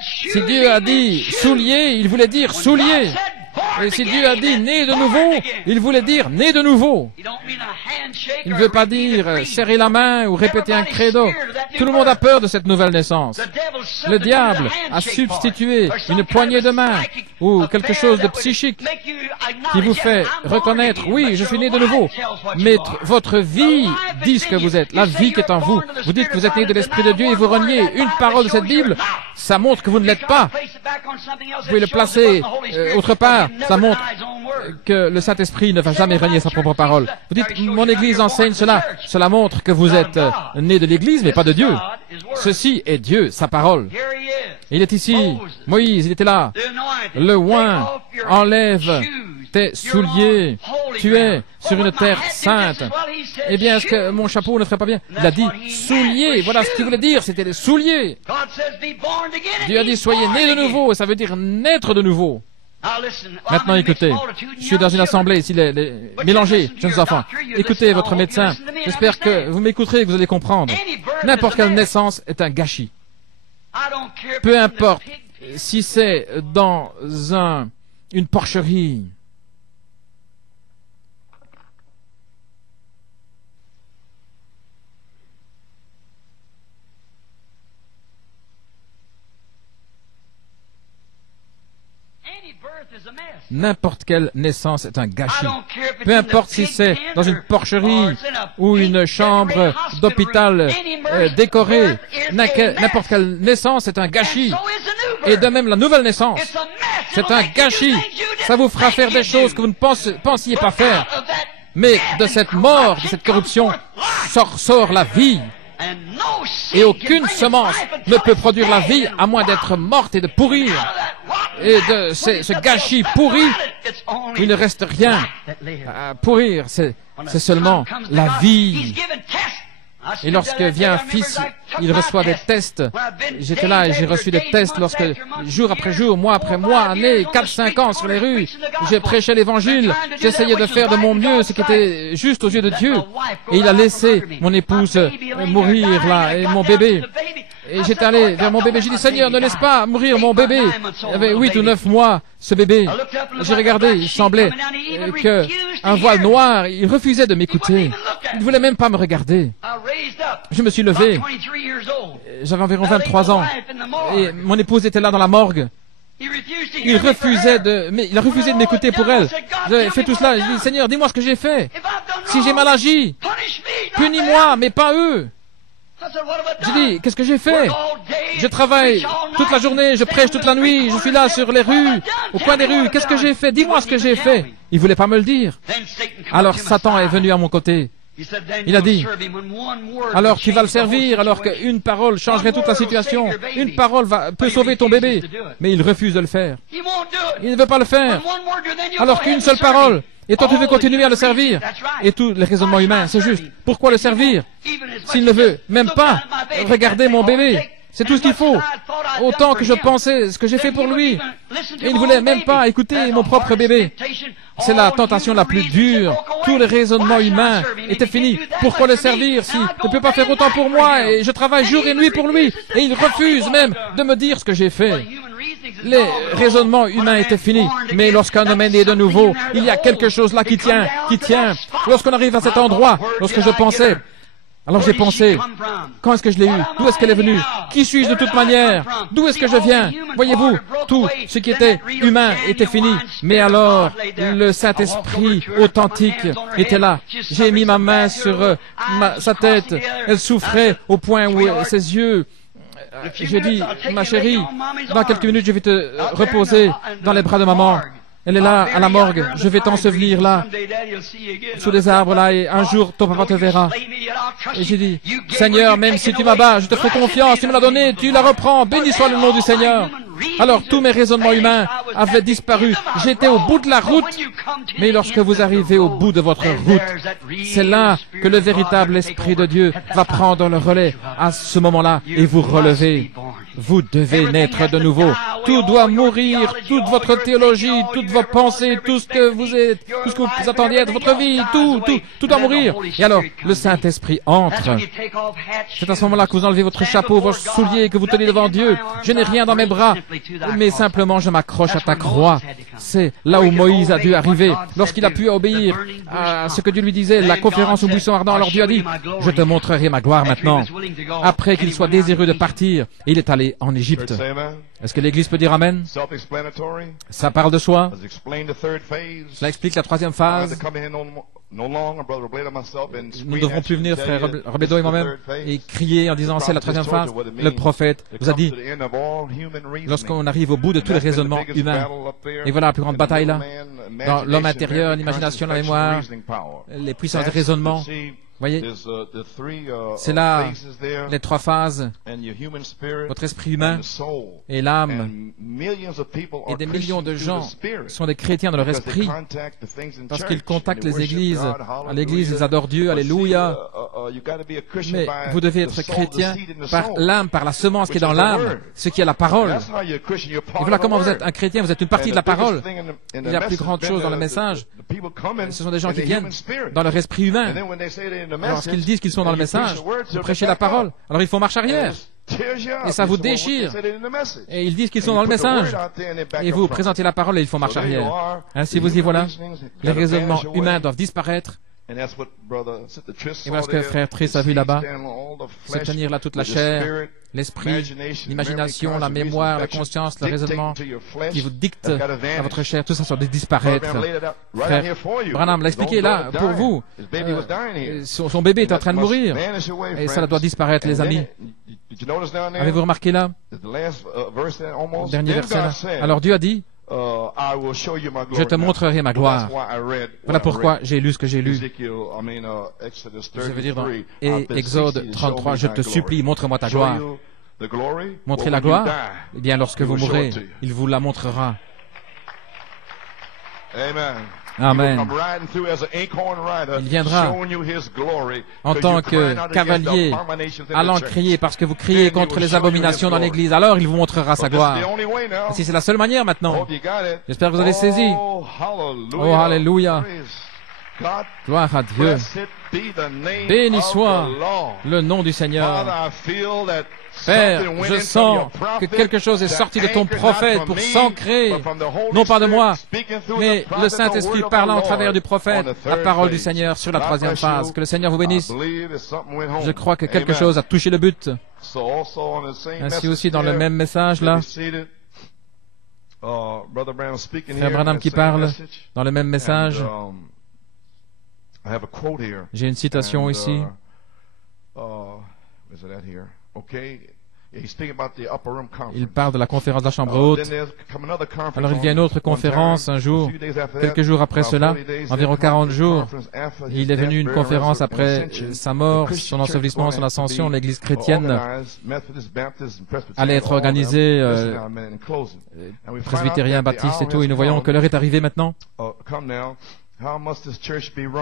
Si Dieu a dit souliers, il voulait dire souliers. Et si Dieu a dit né de nouveau, il voulait dire né de nouveau. Il ne veut pas dire serrer la main ou répéter un credo. Tout le monde a peur de cette nouvelle naissance. Le diable a substitué une poignée de main ou quelque chose de psychique qui vous fait reconnaître, oui, je suis né de nouveau. Mais votre vie dit ce que vous êtes, la vie qui est en vous. Vous dites que vous êtes né de l'Esprit de Dieu et vous reniez une parole de cette Bible, ça montre que vous ne l'êtes pas. Vous pouvez le placer autre part. Ça montre que le Saint-Esprit ne va jamais renier sa propre parole. Vous dites, mon Église enseigne cela. Cela montre que vous êtes né de l'Église, mais pas de Dieu. Ceci est Dieu, sa parole. Il est ici. Moïse, il était là. Le oint, enlève tes souliers. Tu es sur une terre sainte. Eh bien, est-ce que mon chapeau ne ferait pas bien? Il a dit souliers. Voilà ce qu'il voulait dire. C'était des souliers. Dieu a dit, soyez nés de nouveau. Ça veut dire naître de nouveau. Maintenant, écoutez, je suis dans une assemblée ici, les mélangés, jeunes enfants. Écoutez votre médecin. J'espère que vous m'écouterez et que vous allez comprendre. N'importe quelle naissance est un gâchis. Peu importe si c'est dans une porcherie. N'importe quelle naissance est un gâchis. Peu importe si c'est dans une porcherie ou une chambre d'hôpital décorée, n'importe quelle naissance est un gâchis. Et de même la nouvelle naissance, c'est un gâchis. Ça vous fera faire des choses que vous ne pensiez pas faire. Mais de cette mort, de cette corruption, sort la vie. Et aucune semence ne peut produire la vie à moins d'être morte et de pourrir. Et de ce gâchis pourri, il ne reste rien à pourrir. C'est seulement la vie. Et lorsque vient un fils, il reçoit des tests. J'étais là et j'ai reçu des tests lorsque, jour après jour, mois après mois, années, 4-5 ans sur les rues, j'ai prêché l'évangile, j'essayais de faire de mon mieux ce qui était juste aux yeux de Dieu. Et il a laissé mon épouse mourir là, et mon bébé. Et j'étais allé vers mon bébé. J'ai dit, Seigneur, ne laisse pas mourir mon bébé. Il avait 8 ou 9 mois, ce bébé. J'ai regardé, il semblait qu'un voile noir, il refusait de m'écouter. Il ne voulait même pas me regarder. Je me suis levé. J'avais environ 23 ans. Et mon épouse était là dans la morgue. Il a refusé de m'écouter pour elle. J'ai fait tout cela. J'ai dit, Seigneur, dis-moi ce que j'ai fait. Si j'ai mal agi, punis-moi, mais pas eux. J'ai dit, qu'est-ce que j'ai fait? Je travaille toute la journée, je prêche toute la nuit, je suis là sur les rues, au coin des rues. Qu'est-ce que j'ai fait? Dis-moi ce que j'ai fait. Il voulait pas me le dire. Alors Satan est venu à mon côté. Il a dit, alors tu vas le servir, alors qu'une parole changerait toute la situation. Une parole peut sauver ton bébé. Mais il refuse de le faire. Il ne veut pas le faire. Alors qu'une seule parole. Et toi, tu veux continuer à le servir. Et tous les raisonnements humains, c'est juste. Pourquoi le servir s'il ne veut même pas regarder mon bébé? C'est tout ce qu'il faut. Autant que je pensais ce que j'ai fait pour lui. Et il ne voulait même pas écouter mon propre bébé. C'est la tentation la plus dure. Tous les raisonnements humains étaient finis. Pourquoi le servir s'il ne peut pas faire autant pour moi et je travaille jour et nuit pour lui? Et il refuse même de me dire ce que j'ai fait. Les raisonnements humains étaient finis. Mais lorsqu'un homme est né de nouveau, il y a quelque chose là qui tient. Lorsqu'on arrive à cet endroit, lorsque je pensais, alors j'ai pensé, quand est-ce que je l'ai eue? D'où est-ce qu'elle est venue? Qui suis-je de toute manière? D'où est-ce que je viens? Voyez-vous, tout ce qui était humain était fini. Mais alors, le Saint-Esprit authentique était là. J'ai mis ma main sur sa tête. Elle souffrait au point où ses yeux... J'ai dit, ma chérie, dans quelques minutes, je vais te reposer dans les bras de maman. Elle est là, à la morgue. Je vais t'ensevelir là, sous des arbres là, et un jour, ton papa te verra. Et j'ai dit, Seigneur, même si tu m'abats, je te ferai confiance, tu me l'as donné, tu la reprends, béni soit le nom du Seigneur. Alors, tous mes raisonnements humains avaient disparu. J'étais au bout de la route. Mais lorsque vous arrivez au bout de votre route, c'est là que le véritable Esprit de Dieu va prendre le relais à ce moment-là et vous relever. Vous devez naître de nouveau. Tout doit mourir, toute votre théologie, toutes vos pensées, tout ce que vous êtes, tout ce que vous attendiez de votre vie, tout doit mourir. Et alors, le Saint-Esprit entre. C'est à ce moment-là que vous enlevez votre chapeau, vos souliers, et que vous tenez devant Dieu. Je n'ai rien dans mes bras, mais simplement je m'accroche à ta croix. C'est là où Moïse a dû arriver. Lorsqu'il a pu obéir à ce que Dieu lui disait, la conférence au buisson ardent, alors Dieu a dit, je te montrerai ma gloire maintenant. Après qu'il soit désireux de partir, il est allé en Égypte. Est-ce que l'Église peut dire Amen? Ça parle de soi. Cela explique la troisième phase. Nous ne devrons plus venir, frère Robledo et moi-même, et crier en disant c'est la troisième phase. Le prophète vous a dit, lorsqu'on arrive au bout de tous les raisonnements humains, et voilà la plus grande bataille là, dans l'homme intérieur, l'imagination, la mémoire, les puissances de raisonnement. Voyez, c'est là les trois phases, votre esprit humain et l'âme. Et des millions de gens sont des chrétiens dans leur esprit parce qu'ils contactent les églises. À l'église, ils adorent Dieu, alléluia. Mais vous devez être chrétien par l'âme, par la semence qui est dans l'âme, ce qui est la parole. Et voilà comment vous êtes un chrétien, vous êtes une partie de la parole. Il y a plus grande chose dans le message. Ce sont des gens qui viennent dans leur esprit humain. Alors, lorsqu'ils disent qu'ils sont dans le message, vous prêchez la parole, alors il faut marche arrière. Et ça vous déchire. Et ils disent qu'ils sont dans le message. Et vous présentez la parole et il faut marche arrière. Ainsi vous y voilà. Les raisonnements humains doivent disparaître. Et voilà ce que frère Triss a vu là-bas. Se tenir là toute la chair, l'esprit, l'imagination, la mémoire, la conscience, le raisonnement qui vous dicte à votre chair, tout ça doit disparaître. Frère Branham l'a expliqué là, pour vous. Son bébé est en train de mourir. Et ça doit disparaître, les amis. Avez-vous remarqué là? Dernier verset là. Alors Dieu a dit, je te montrerai ma gloire. Voilà pourquoi j'ai lu ce que j'ai lu. Je veux dire dans Exode 33, je te supplie, montre-moi ta gloire. Montrez la gloire? Eh bien, lorsque vous mourrez, il vous la montrera. Amen. Il viendra en tant que cavalier allant crier parce que vous criez contre les abominations dans l'église. Alors il vous montrera sa gloire. Si c'est la seule manière maintenant. J'espère que vous avez saisi. Oh, alléluia. Gloire à Dieu. Béni soit le nom du Seigneur. Père, je sens que quelque chose est sorti de ton prophète pour s'ancrer, non pas de moi, mais le Saint-Esprit parlant au travers du prophète, la parole du Seigneur sur la troisième phase. Que le Seigneur vous bénisse. Je crois que quelque chose a touché le but. Ainsi aussi dans le même message là, Frère Branham qui parle dans le même message. J'ai une citation ici. Il parle de la conférence de la chambre haute. Alors il vient une autre conférence un jour, quelques jours après cela, environ 40 jours. Il est venu une conférence après sa mort, son ensevelissement, son ascension. L'église chrétienne allait être organisée, presbytérien, baptiste et tout. Et nous voyons que l'heure est arrivée maintenant.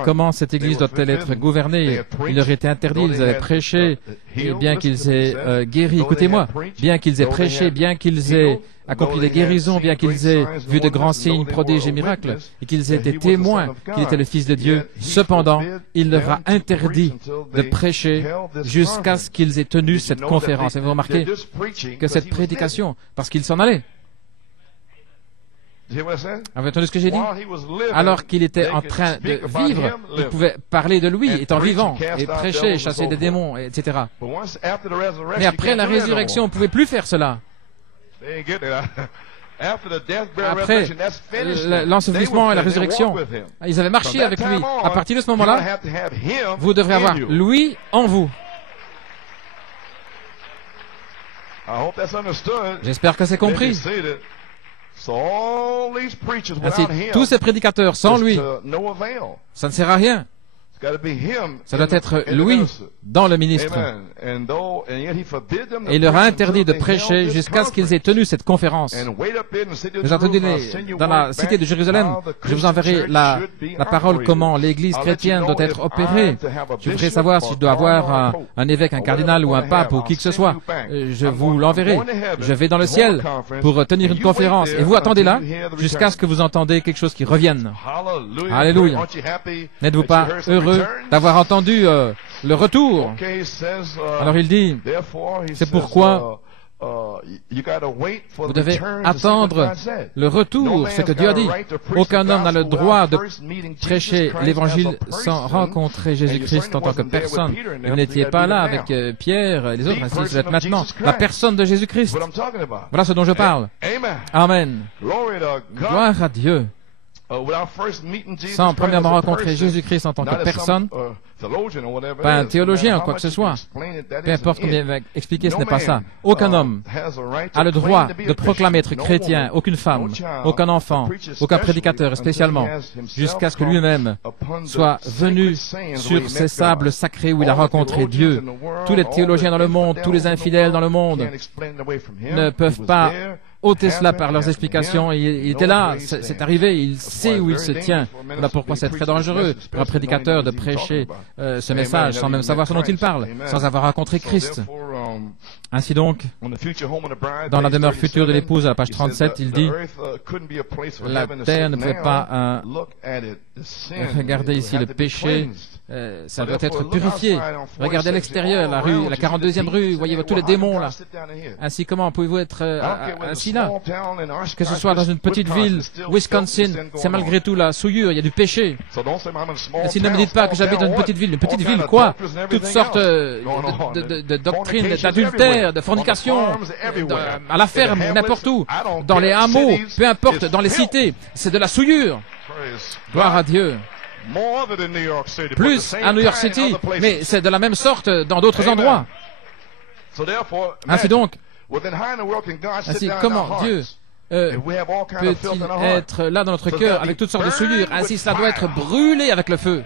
Comment cette église doit-elle être gouvernée? Il leur était interdit, ils avaient prêché, et bien qu'ils aient guéri, écoutez-moi, bien qu'ils aient prêché, bien qu'ils aient accompli des guérisons, bien qu'ils aient vu de grands signes, prodiges et miracles, et qu'ils aient été témoins qu'il était le Fils de Dieu, cependant, il leur a interdit de prêcher jusqu'à ce qu'ils aient tenu cette conférence. Et vous remarquez que cette prédication, parce qu'ils s'en allaient. Avez-vous entendu ce que j'ai dit? Alors qu'il était en train de vivre, il pouvait parler de lui, étant vivant, et prêcher, chasser des démons, etc. Mais après la résurrection, on ne pouvait plus faire cela. Après l'ensevelissement et la résurrection, ils avaient marché avec lui. À partir de ce moment-là, vous devrez avoir lui en vous. J'espère que c'est compris. Ainsi, tous ces prédicateurs sans lui, ça ne sert à rien. Ça doit être lui dans le ministre. Et il leur a interdit de prêcher jusqu'à ce qu'ils aient tenu cette conférence. Vous entendez, dans la cité de Jérusalem, je vous enverrai la parole comment l'Église chrétienne doit être opérée. Je voudrais savoir si je dois avoir un évêque, un cardinal ou un pape ou qui que ce soit. Je vous l'enverrai. Je vais dans le ciel pour tenir une conférence. Et vous attendez là jusqu'à ce que vous entendez quelque chose qui revienne. Alléluia. N'êtes-vous pas heureux d'avoir entendu le retour? Alors il dit, c'est pourquoi vous devez attendre le retour, ce que Dieu a dit. Aucun homme n'a le droit de prêcher l'Évangile sans rencontrer Jésus-Christ en tant que personne. Et vous n'étiez pas là avec Pierre et les autres, ainsi vous êtes maintenant la personne de Jésus-Christ. Voilà ce dont je parle. Amen. Gloire à Dieu. Sans premièrement rencontrer Jésus-Christ en tant que personne, pas un théologien ou quoi que ce soit. Peu importe combien il va expliquer, ce n'est pas ça. Aucun homme a le droit de proclamer être chrétien, aucune femme, aucun enfant, aucun prédicateur spécialement, jusqu'à ce que lui-même soit venu sur ces sables sacrés où il a rencontré Dieu. Tous les théologiens dans le monde, tous les infidèles dans le monde ne peuvent pas ôter cela par leurs explications. Il était là, c'est arrivé, il sait où il se tient. Voilà pourquoi c'est très dangereux pour un prédicateur de prêcher ce message sans même savoir ce dont il parle, sans avoir rencontré Christ. Ainsi donc, dans la demeure future de l'épouse, à la page 37, il dit, la terre ne pouvait pas regarder ici le péché, ça doit être purifié. Regardez à l'extérieur, la rue, la 42e rue, voyez tous les démons là. Ainsi, comment pouvez-vous être assis là? Que ce soit dans une petite ville, Wisconsin, c'est malgré tout la souillure, il y a du péché. Ainsi, ne me dites pas que j'habite dans une petite ville. Une petite ville, quoi? Toutes sortes de doctrines, d'adultère, de fornication, à la ferme, n'importe où, dans les hameaux, peu importe, dans les cités, c'est de la souillure. Gloire à Dieu. Plus à New York City, mais c'est de la même sorte dans d'autres endroits. Ainsi donc, ainsi comment Dieu peut-il être là dans notre cœur avec toutes sortes de souillures? Ainsi cela doit être brûlé avec le feu.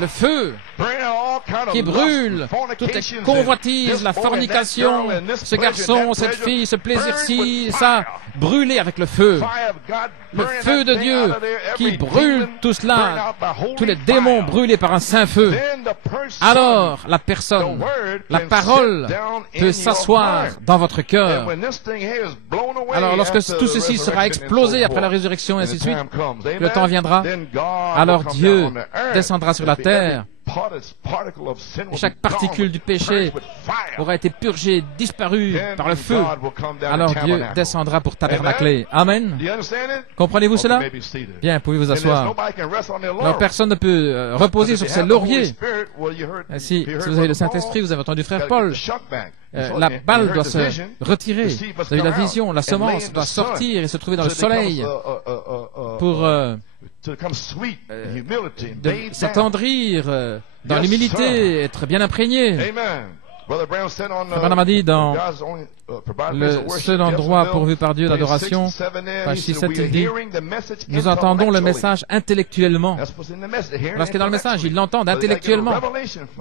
le feu qui brûle toutes les convoitises, la fornication, ce garçon, cette fille, ce plaisir-ci, ça, brûlez avec le feu de Dieu qui brûle tout cela, tous les démons brûlés par un saint feu. Alors, la personne, la parole peut s'asseoir dans votre cœur. Alors, lorsque tout ceci sera explosé après la résurrection et ainsi de suite, le temps viendra, alors Dieu descendra sur la terre. Et chaque particule du péché aura été purgée, disparue par le feu. Alors Dieu descendra pour tabernacler. Amen. Comprenez-vous cela? Bien, pouvez vous asseoir. Alors personne ne peut reposer sur ses lauriers. Si vous avez le Saint-Esprit, vous avez entendu frère Paul, la balle doit se retirer. Vous avez la vision, la semence doit sortir et se trouver dans le soleil pour s'attendrir dans l'humilité, être bien imprégné. Branham a dit dans le seul endroit pourvu par Dieu d'adoration, page 6-7, il dit, nous entendons le message intellectuellement. Parce que dans le message, ils l'entendent intellectuellement,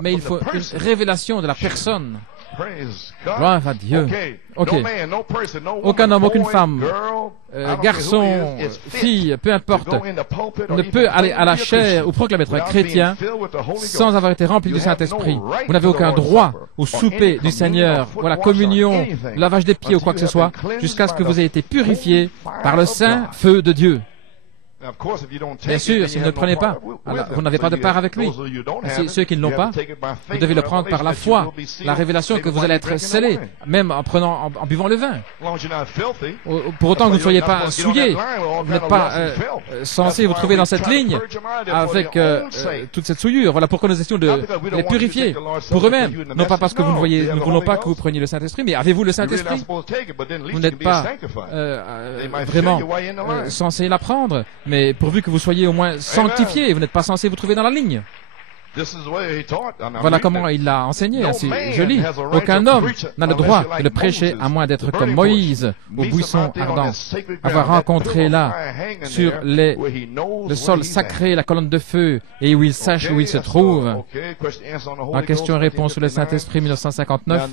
mais il faut une révélation de la personne. Gloire à Dieu. Ok. Aucun homme, aucune femme, garçon, fille, peu importe, ne peut aller à la chaire ou proclamer être chrétien sans avoir été rempli du Saint-Esprit. Vous n'avez aucun droit au souper du Seigneur, ou à la communion, au lavage des pieds ou quoi que ce soit, jusqu'à ce que vous ayez été purifié par le saint feu de Dieu. Bien sûr, si vous ne le prenez pas, alors vous n'avez pas de part avec lui. Ceux qui ne l'ont pas, vous devez le prendre par la foi, la révélation que vous allez être scellés, même en buvant le vin. Pour autant que vous ne soyez pas souillés, vous n'êtes pas censé vous trouver dans cette ligne avec toute cette souillure. Voilà pourquoi nous essayons de les purifier pour eux-mêmes. Non pas parce que vous ne voyez, nous ne voulons pas que vous preniez le Saint-Esprit, mais avez-vous le Saint-Esprit? Vous n'êtes pas vraiment censé l'apprendre. Mais pourvu que vous soyez au moins sanctifiés, vous n'êtes pas censé vous trouver dans la ligne. Voilà comment il l'a enseigné, ainsi je lis. Aucun homme n'a le droit de le prêcher à moins d'être comme Moïse au buisson ardent, avoir rencontré là, sur le sol sacré, la colonne de feu, et où il sache où il se trouve. En question et réponse sur le Saint-Esprit 1959.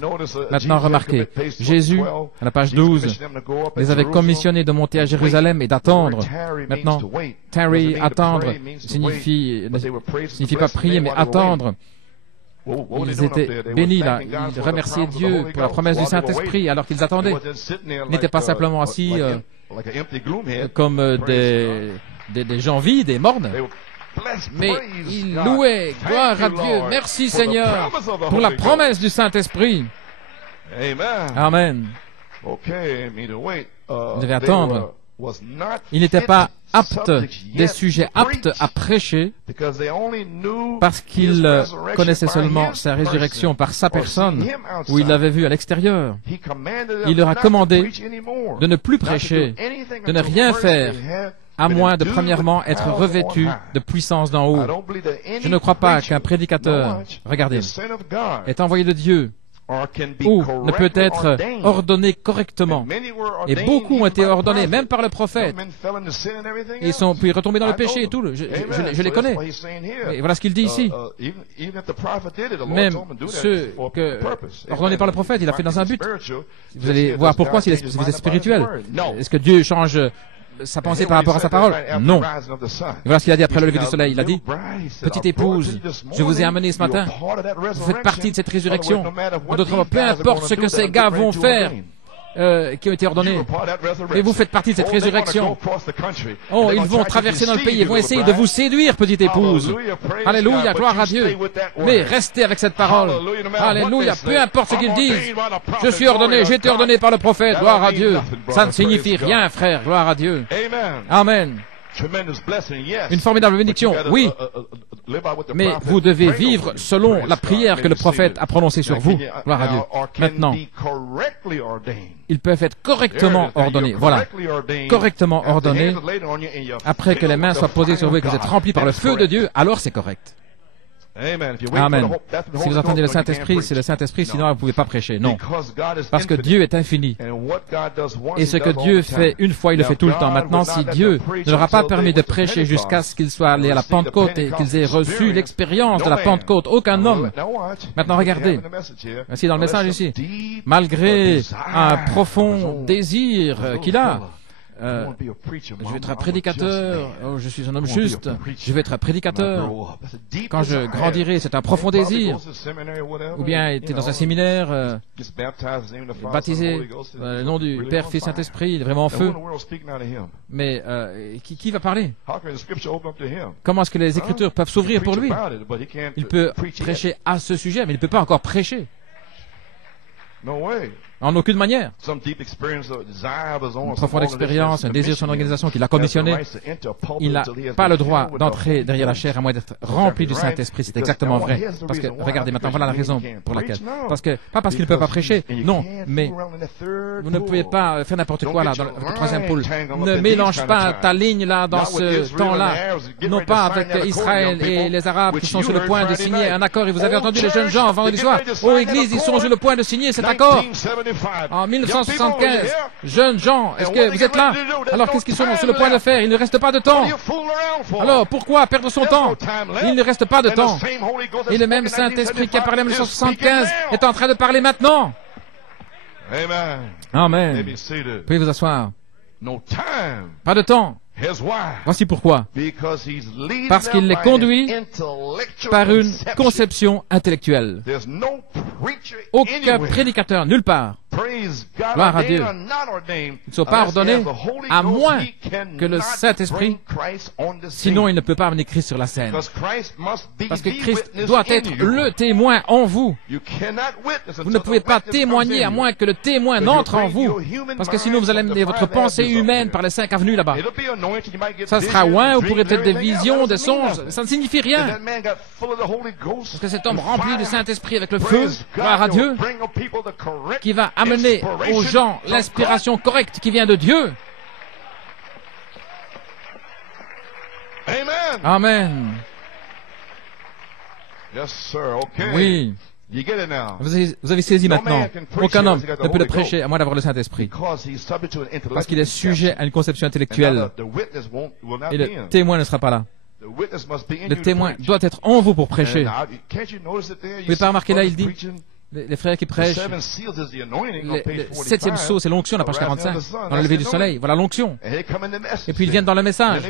Maintenant, remarquez, Jésus, à la page 12, les avait commissionnés de monter à Jérusalem et d'attendre. Maintenant, tarry, attendre, signifie pas prier, mais attendre. Ils étaient bénis là, ils remerciaient Dieu pour la promesse du Saint-Esprit alors qu'ils attendaient. Ils n'étaient pas simplement assis comme des gens vides et mornes, mais ils louaient, gloire à Dieu, merci Seigneur pour la promesse du Saint-Esprit. Amen. Vous devez attendre. Ils n'étaient pas aptes, des sujets aptes à prêcher, parce qu'ils connaissaient seulement sa résurrection par sa personne, où ils l'avaient vu à l'extérieur. Il leur a commandé de ne plus prêcher, de ne rien faire, à moins de premièrement être revêtu de puissance d'en haut. Je ne crois pas qu'un prédicateur, regardez, est envoyé de Dieu, ou ne peut être ordonné correctement. Et beaucoup ont été ordonnés, même par le prophète. Ils sont puis retombés dans le péché et tout. Je les connais. Et voilà ce qu'il dit ici. Même ceux ordonnés par le prophète, il a fait dans un but. Vous allez voir pourquoi si vous êtes spirituel. Est-ce que Dieu change sa pensée par rapport à sa parole? Non. Et voilà ce qu'il a dit après le lever du soleil. Il a dit, petite épouse, je vous ai amené ce matin, vous faites partie de cette résurrection. D'autres mots, peu importe ce que ces gars vont faire, qui ont été ordonnés, et vous faites partie de cette résurrection. Oh, ils vont traverser dans le pays, ils vont essayer de vous séduire, petite épouse. Alléluia, gloire à Dieu. Mais restez avec cette parole. Alléluia, peu importe ce qu'ils disent. Je suis ordonné, j'ai été ordonné par le prophète, gloire à Dieu. Ça ne signifie rien, frère, gloire à Dieu. Amen. Une formidable bénédiction, oui, mais vous devez vivre selon la prière que le prophète a prononcée sur vous. Gloire à Dieu. Maintenant, ils peuvent être correctement ordonnés. Voilà, correctement ordonnés. Après que les mains soient posées sur vous et que vous êtes remplis par le feu de Dieu, alors c'est correct. Amen. Si vous entendez le Saint-Esprit, c'est le Saint-Esprit, sinon vous ne pouvez pas prêcher. Non. Parce que Dieu est infini. Et ce que Dieu fait une fois, il le fait tout le temps. Maintenant, si Dieu ne leur a pas permis de prêcher jusqu'à ce qu'ils soient allés à la Pentecôte et qu'ils aient reçu l'expérience de la Pentecôte, aucun homme. Maintenant, regardez. Ainsi, dans le message ici, malgré un profond désir qu'il a, je vais être un prédicateur, oh, je suis un homme juste, je vais être un prédicateur. Quand je grandirai, c'est un profond désir. Ou bien était dans un séminaire, baptisé le nom du Père, Fils, Saint-Esprit, il est vraiment en feu. Mais qui va parler? Comment est-ce que les Écritures peuvent s'ouvrir pour lui? Il peut prêcher à ce sujet, mais il ne peut pas encore prêcher. En aucune manière. Une profonde expérience, un désir de son organisation qui l'a commissionné. Il n'a pas le droit d'entrer derrière la chair à moins d'être rempli du Saint-Esprit. C'est exactement vrai. Parce que, regardez, maintenant, voilà la raison pour laquelle. Parce que, pas parce qu'il ne peut pas prêcher, non, mais vous ne pouvez pas faire n'importe quoi là, dans le troisième pôle. Ne mélange pas ta ligne là, dans ce temps-là. Non pas avec Israël et les Arabes qui sont sur le point de signer un accord. Et vous avez entendu les jeunes gens vendredi soir. Oh, Église, ils sont sur le point de signer cet accord. En 1975, jeunes gens, est-ce que vous êtes là? Alors qu'est-ce qu'ils sont sur le point de faire? Il ne reste pas de temps. Alors pourquoi perdre son temps? Il ne reste pas de temps. Et le même Saint-Esprit qui a parlé en 1975 est en train de parler maintenant. Amen. Pouvez vous asseoir. Pas de temps. Voici pourquoi. Parce qu'il les conduit par une conception intellectuelle. Aucun prédicateur, nulle part, gloire à Dieu, ne soit pas ordonné à moins que le Saint-Esprit, sinon il ne peut pas amener Christ sur la scène. Parce que Christ doit être le témoin en vous. Vous ne pouvez pas témoigner à moins que le témoin n'entre en vous. Parce que sinon vous allez amener votre pensée humaine par les 5 avenues là-bas. Ça sera loin, vous pourrez peut-être des visions, des songes, ça ne signifie rien. Parce que cet homme rempli du Saint-Esprit avec le feu, gloire à Dieu, qui va amener aux gens l'inspiration correcte qui vient de Dieu. Amen. Oui. Vous avez saisi maintenant. Aucun homme ne peut le prêcher à moins d'avoir le Saint-Esprit. Parce qu'il est sujet à une conception intellectuelle. Et le témoin ne sera pas là. Le témoin doit être en vous pour prêcher. Vous ne pouvez pas remarquer là, il dit, les frères qui prêchent, le 7e sceau, c'est l'onction, la page 45, dans le lever du soleil. Voilà l'onction. Et puis ils viennent dans le message.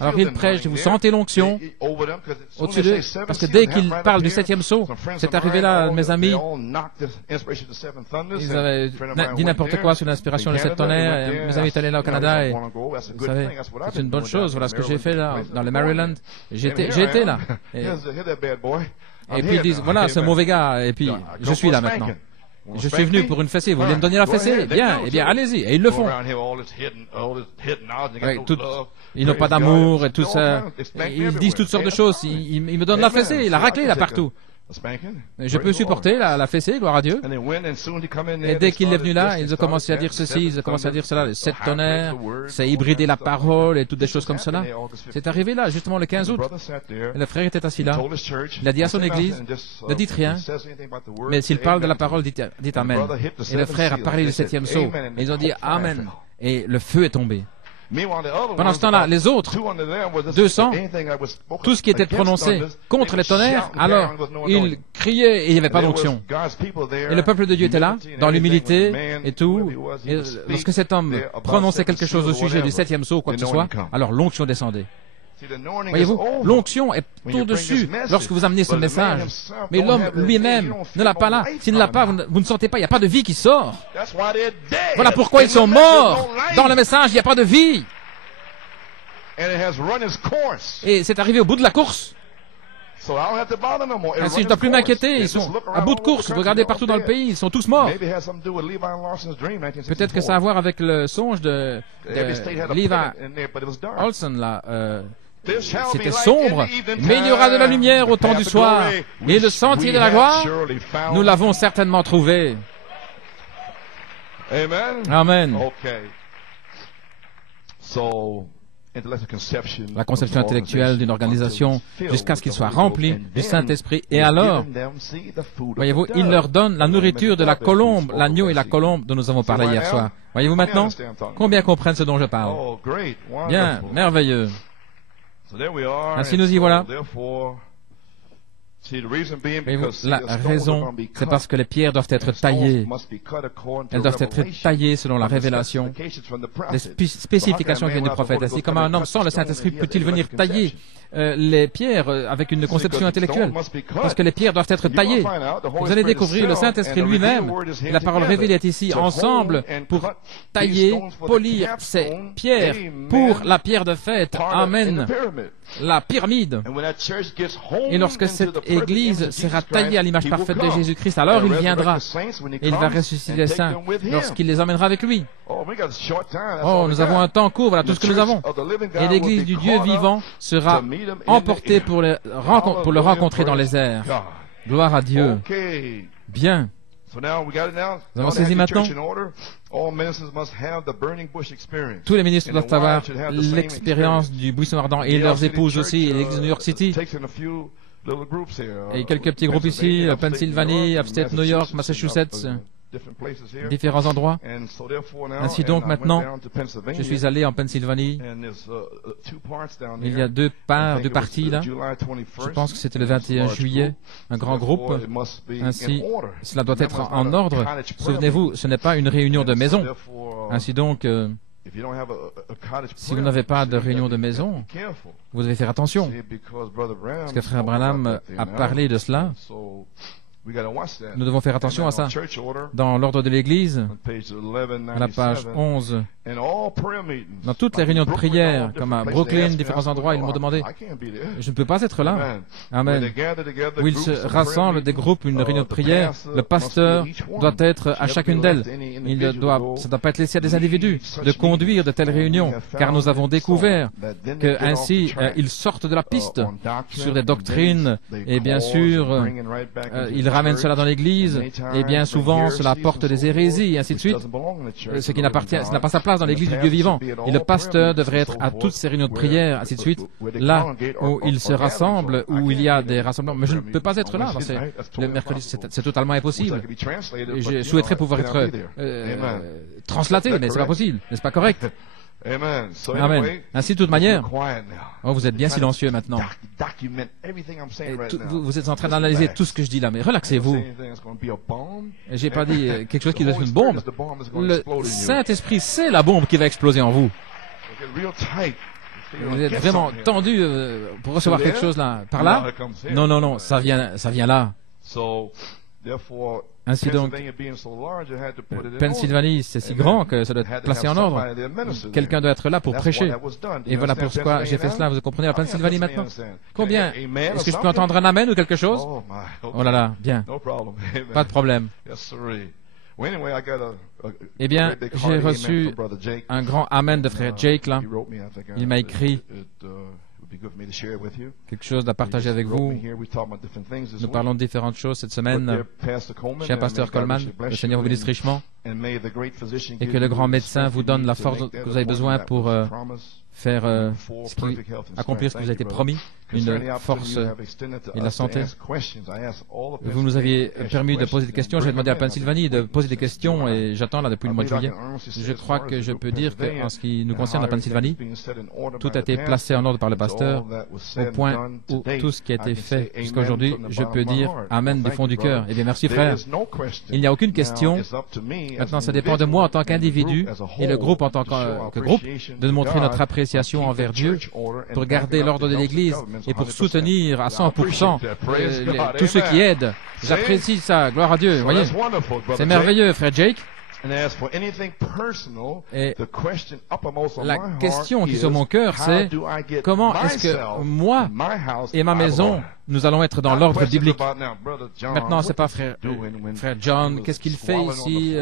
Alors ils prêchent, vous sentez l'onction au-dessus d'eux, parce que dès qu'ils parlent du 7e sceau, c'est arrivé là, mes amis, ils avaient dit n'importe quoi sur l'inspiration des 7 tonnerres. Mes amis étaient allés là au Canada et vous savez, c'est une bonne chose. Voilà ce que j'ai fait là, dans le Maryland. J'ai été là. Et puis ils disent, voilà, ce mauvais gars, et puis je suis là maintenant. Je suis venu pour une fessée, vous voulez me donner la fessée? Bien, eh bien, allez-y. Et ils le font. Ils n'ont pas d'amour et tout ça. Ils disent toutes sortes de choses. Ils me donnent la fessée, la raclée là partout. Je peux supporter la fessée, gloire à Dieu. Et dès qu'il est venu là, ils ont commencé à dire ceci, ils ont commencé à dire cela, les 7 tonnerres, c'est hybrider la parole et toutes des choses comme cela. C'est arrivé là, justement le 15 août. Et le frère était assis là. Il a dit à son église, ne dites rien, mais s'il parle de la parole, dites Amen. Et le frère a parlé du 7e sceau. Et ils ont dit Amen. Et le feu est tombé. Pendant ce temps-là, les autres, 200, tout ce qui était prononcé contre les tonnerres, alors ils criaient et il n'y avait pas d'onction. Et le peuple de Dieu était là, dans l'humilité et tout. Et lorsque cet homme prononçait quelque chose au sujet du 7e sceau ou quoi que ce soit, alors l'onction descendait. Voyez-vous, l'onction est au-dessus lorsque vous amenez ce message. Mais l'homme lui-même ne l'a pas là. S'il ne l'a pas, vous ne sentez pas, il n'y a pas de vie qui sort. Voilà pourquoi ils sont morts. Dans le message, il n'y a pas de vie. Et c'est arrivé au bout de la course. Ainsi, je ne dois plus m'inquiéter, ils sont à bout de course, regardez partout dans le pays, ils sont tous morts. Peut-être que ça a à voir avec le songe de Levi Olson, là. C'était sombre, mais il y aura de la lumière au temps du soir. Et le sentier de la gloire, nous l'avons certainement trouvé. Amen. la conception intellectuelle d'une organisation jusqu'à ce qu'il soit rempli du Saint-Esprit. Et alors, voyez-vous, il leur donne la nourriture de la colombe, l'agneau et la colombe dont nous avons parlé hier soir. Voyez-vous maintenant? Combien comprennent ce dont je parle? Bien, merveilleux. Ainsi nous y voilà. La raison, c'est parce que les pierres doivent être taillées. Elles doivent être taillées selon la révélation, les spécifications qui viennent du prophète. Ainsi, comme un homme sans le Saint-Esprit peut-il venir tailler les pierres avec une conception intellectuelle? Parce que les pierres doivent être taillées. Vous allez découvrir le Saint-Esprit lui-même. Et la parole révélée est ici ensemble pour tailler, polir ces pierres pour la pierre de fête. Amen. La pyramide. Et lorsque cette Église sera taillée à l'image parfaite de Jésus-Christ, alors il viendra et il va ressusciter les saints lorsqu'il les emmènera avec lui. Oh, nous avons un temps court, voilà tout ce que nous avons. Et l'Église du Dieu vivant sera emportée pour le rencontrer dans les airs. Gloire à Dieu. Bien. Nous avons saisi maintenant. Tous les ministres doivent avoir l'expérience du buisson ardent et leurs épouses aussi, et l'Église de New York City. Et quelques petits groupes ici, Pennsylvanie, Upstate New York, Massachusetts, différents endroits. Ainsi donc, maintenant, je suis allé en Pennsylvanie. Il y a deux parties là. Je pense que c'était le 21 juillet, un grand groupe. Ainsi, cela doit être en ordre. Souvenez-vous, ce n'est pas une réunion de maison. Ainsi donc, si vous n'avez pas de réunion de maison, vous devez faire attention. Parce que Frère Branham a parlé de cela. Nous devons faire attention à ça. Dans l'ordre de l'Église, à la page 11, dans toutes les réunions de prière, comme à Brooklyn, différents endroits, ils m'ont demandé, je ne peux pas être là. Amen. Où ils se rassemblent des groupes, une réunion de prière, le pasteur doit être à chacune d'elles. Ça ne doit pas être laissé à des individus de conduire de telles réunions, car nous avons découvert que ainsi ils sortent de la piste sur des doctrines, et bien sûr, ils ramènent cela dans l'Église, et bien souvent cela apporte des hérésies, et ainsi de suite, ce qui n'a pas sa place dans l'Église du Dieu vivant. Et le pasteur devrait être à toutes ces réunions de prière, ainsi de suite, là où ils se rassemblent, où il y a des rassemblements. Mais je ne peux pas être là, parce que le mercredi, c'est totalement impossible. Je souhaiterais pouvoir être translaté, mais c'est pas possible, n'est-ce pas correct? Amen. Ainsi, de toute manière, vous êtes bien silencieux maintenant. Vous êtes en train d'analyser tout ce que je dis là, mais relaxez-vous. J'ai pas dit quelque chose qui doit être une bombe. Le Saint-Esprit, c'est la bombe qui va exploser en vous. Vous êtes vraiment tendu pour recevoir quelque chose là, par là? Non, ça vient là. Ainsi donc, Pennsylvanie, c'est si grand que ça doit être placé en ordre. Quelqu'un doit être là pour prêcher. Et voilà pourquoi j'ai fait cela. Vous comprenez la Pennsylvanie maintenant? Combien? Est-ce que je peux entendre un amen ou quelque chose? Oh là là, bien. Pas de problème. Eh bien, j'ai reçu un grand amen de frère Jake là. Il m'a écrit quelque chose à partager avec vous. Nous parlons de différentes choses cette semaine. Cher pasteur Coleman, le Seigneur vous bénisse richement et que le grand médecin vous donne la force que vous avez besoin pour accomplir ce qui vous a été promis, une force et la santé. Vous nous aviez permis de poser des questions. J'ai demandé à Pennsylvanie de poser des questions et j'attends là depuis le mois de juillet. Je crois que je peux dire qu'en ce qui nous concerne, la Pennsylvanie, tout a été placé en ordre par le pasteur au point où tout ce qui a été fait jusqu'à aujourd'hui, je peux dire Amen du fond du cœur. Eh bien, merci frère. Il n'y a aucune question. Maintenant, ça dépend de moi en tant qu'individu et le groupe en tant que groupe de montrer notre appréciation envers Dieu pour garder l'ordre de l'Église et pour soutenir à 100% tous ceux qui aident. J'apprécie ça, gloire à Dieu. Vous voyez, c'est merveilleux, frère Jake. Et la question qui est sur mon cœur, c'est comment est-ce que moi et ma maison, nous allons être dans l'ordre biblique. Maintenant, c'est pas frère John, qu'est-ce qu'il fait ici,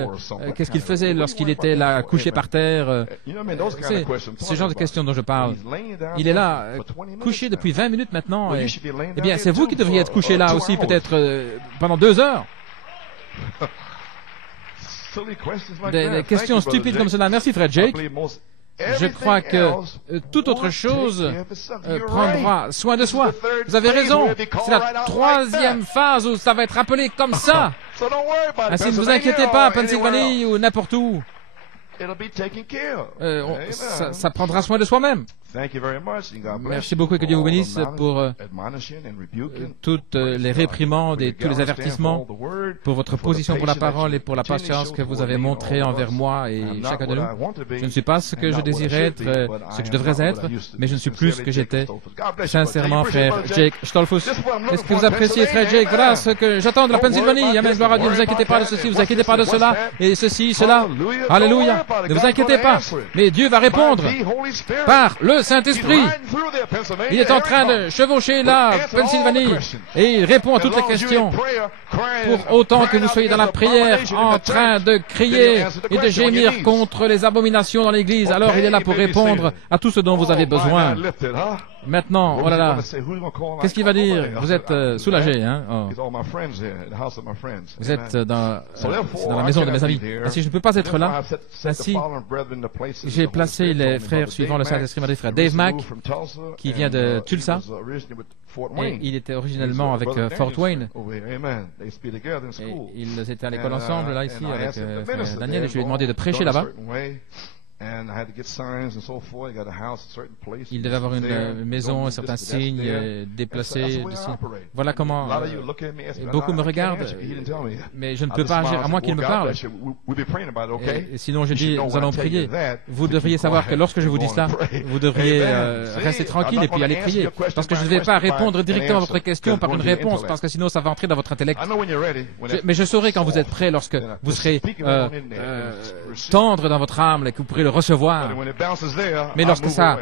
qu'est-ce qu'il faisait lorsqu'il était là, couché par terre. C'est ce genre de questions dont je parle. Il est là, couché depuis 20 minutes maintenant. Eh bien, c'est vous qui devriez être couché là aussi, peut-être pendant 2 heures. Des questions stupides comme cela. Merci, frère Jake. Je crois que toute autre chose prendra soin de soi. Vous avez raison. C'est la troisième phase où ça va être appelé comme ça. Ainsi, ne vous inquiétez pas, à Pennsylvanie ou n'importe où. Ça prendra soin de soi-même. Merci beaucoup et que Dieu vous bénisse pour toutes les réprimandes et tous les avertissements, pour votre position pour la parole et pour la patience que vous avez montrée envers moi et chacun de nous. Je ne suis pas ce que je désirais être, ce que je devrais être, mais je ne suis plus ce que j'étais. Sincèrement, frère Jake Stolfus, est-ce que vous appréciez, frère Jake? Voilà ce que j'attends de la Pennsylvanie. Amen, gloire à Dieu. Ne vous inquiétez pas de ceci, ne vous inquiétez pas de cela, et ceci, cela. Alléluia. Ne vous inquiétez pas, mais Dieu va répondre par le Saint-Esprit. Il est en train de chevaucher la Pennsylvanie et il répond à toutes les questions. Pour autant que vous soyez dans la prière en train de crier et de gémir contre les abominations dans l'Église, alors il est là pour répondre à tout ce dont vous avez besoin. Maintenant, oh là là, qu'est-ce qu'il va dire? Vous êtes soulagé, hein? Oh. Vous êtes dans la maison de mes amis. Ainsi, je ne peux pas être là. Ainsi, j'ai placé les frères suivant le Saint-Esprit, mon frère Dave Mack, qui vient de Tulsa, et il était originellement avec Fort Wayne. Et ils étaient à l'école ensemble, là, ici, avec frère Daniel, et je lui ai demandé de prêcher là-bas. Il devait avoir une maison, certains signes déplacés. Voilà comment beaucoup me regardent, mais je ne peux pas agir à moins qu'ils me parlent. Et sinon, je dis, nous allons prier. Vous devriez savoir que lorsque je vous dis cela, vous devriez rester tranquille et puis aller prier. Parce que je ne vais pas répondre directement à votre question par une réponse, parce que sinon ça va entrer dans votre intellect. Mais je saurai quand vous êtes prêt, lorsque vous serez tendre dans votre âme et que vous pourrez le recevoir. Mais lorsque ça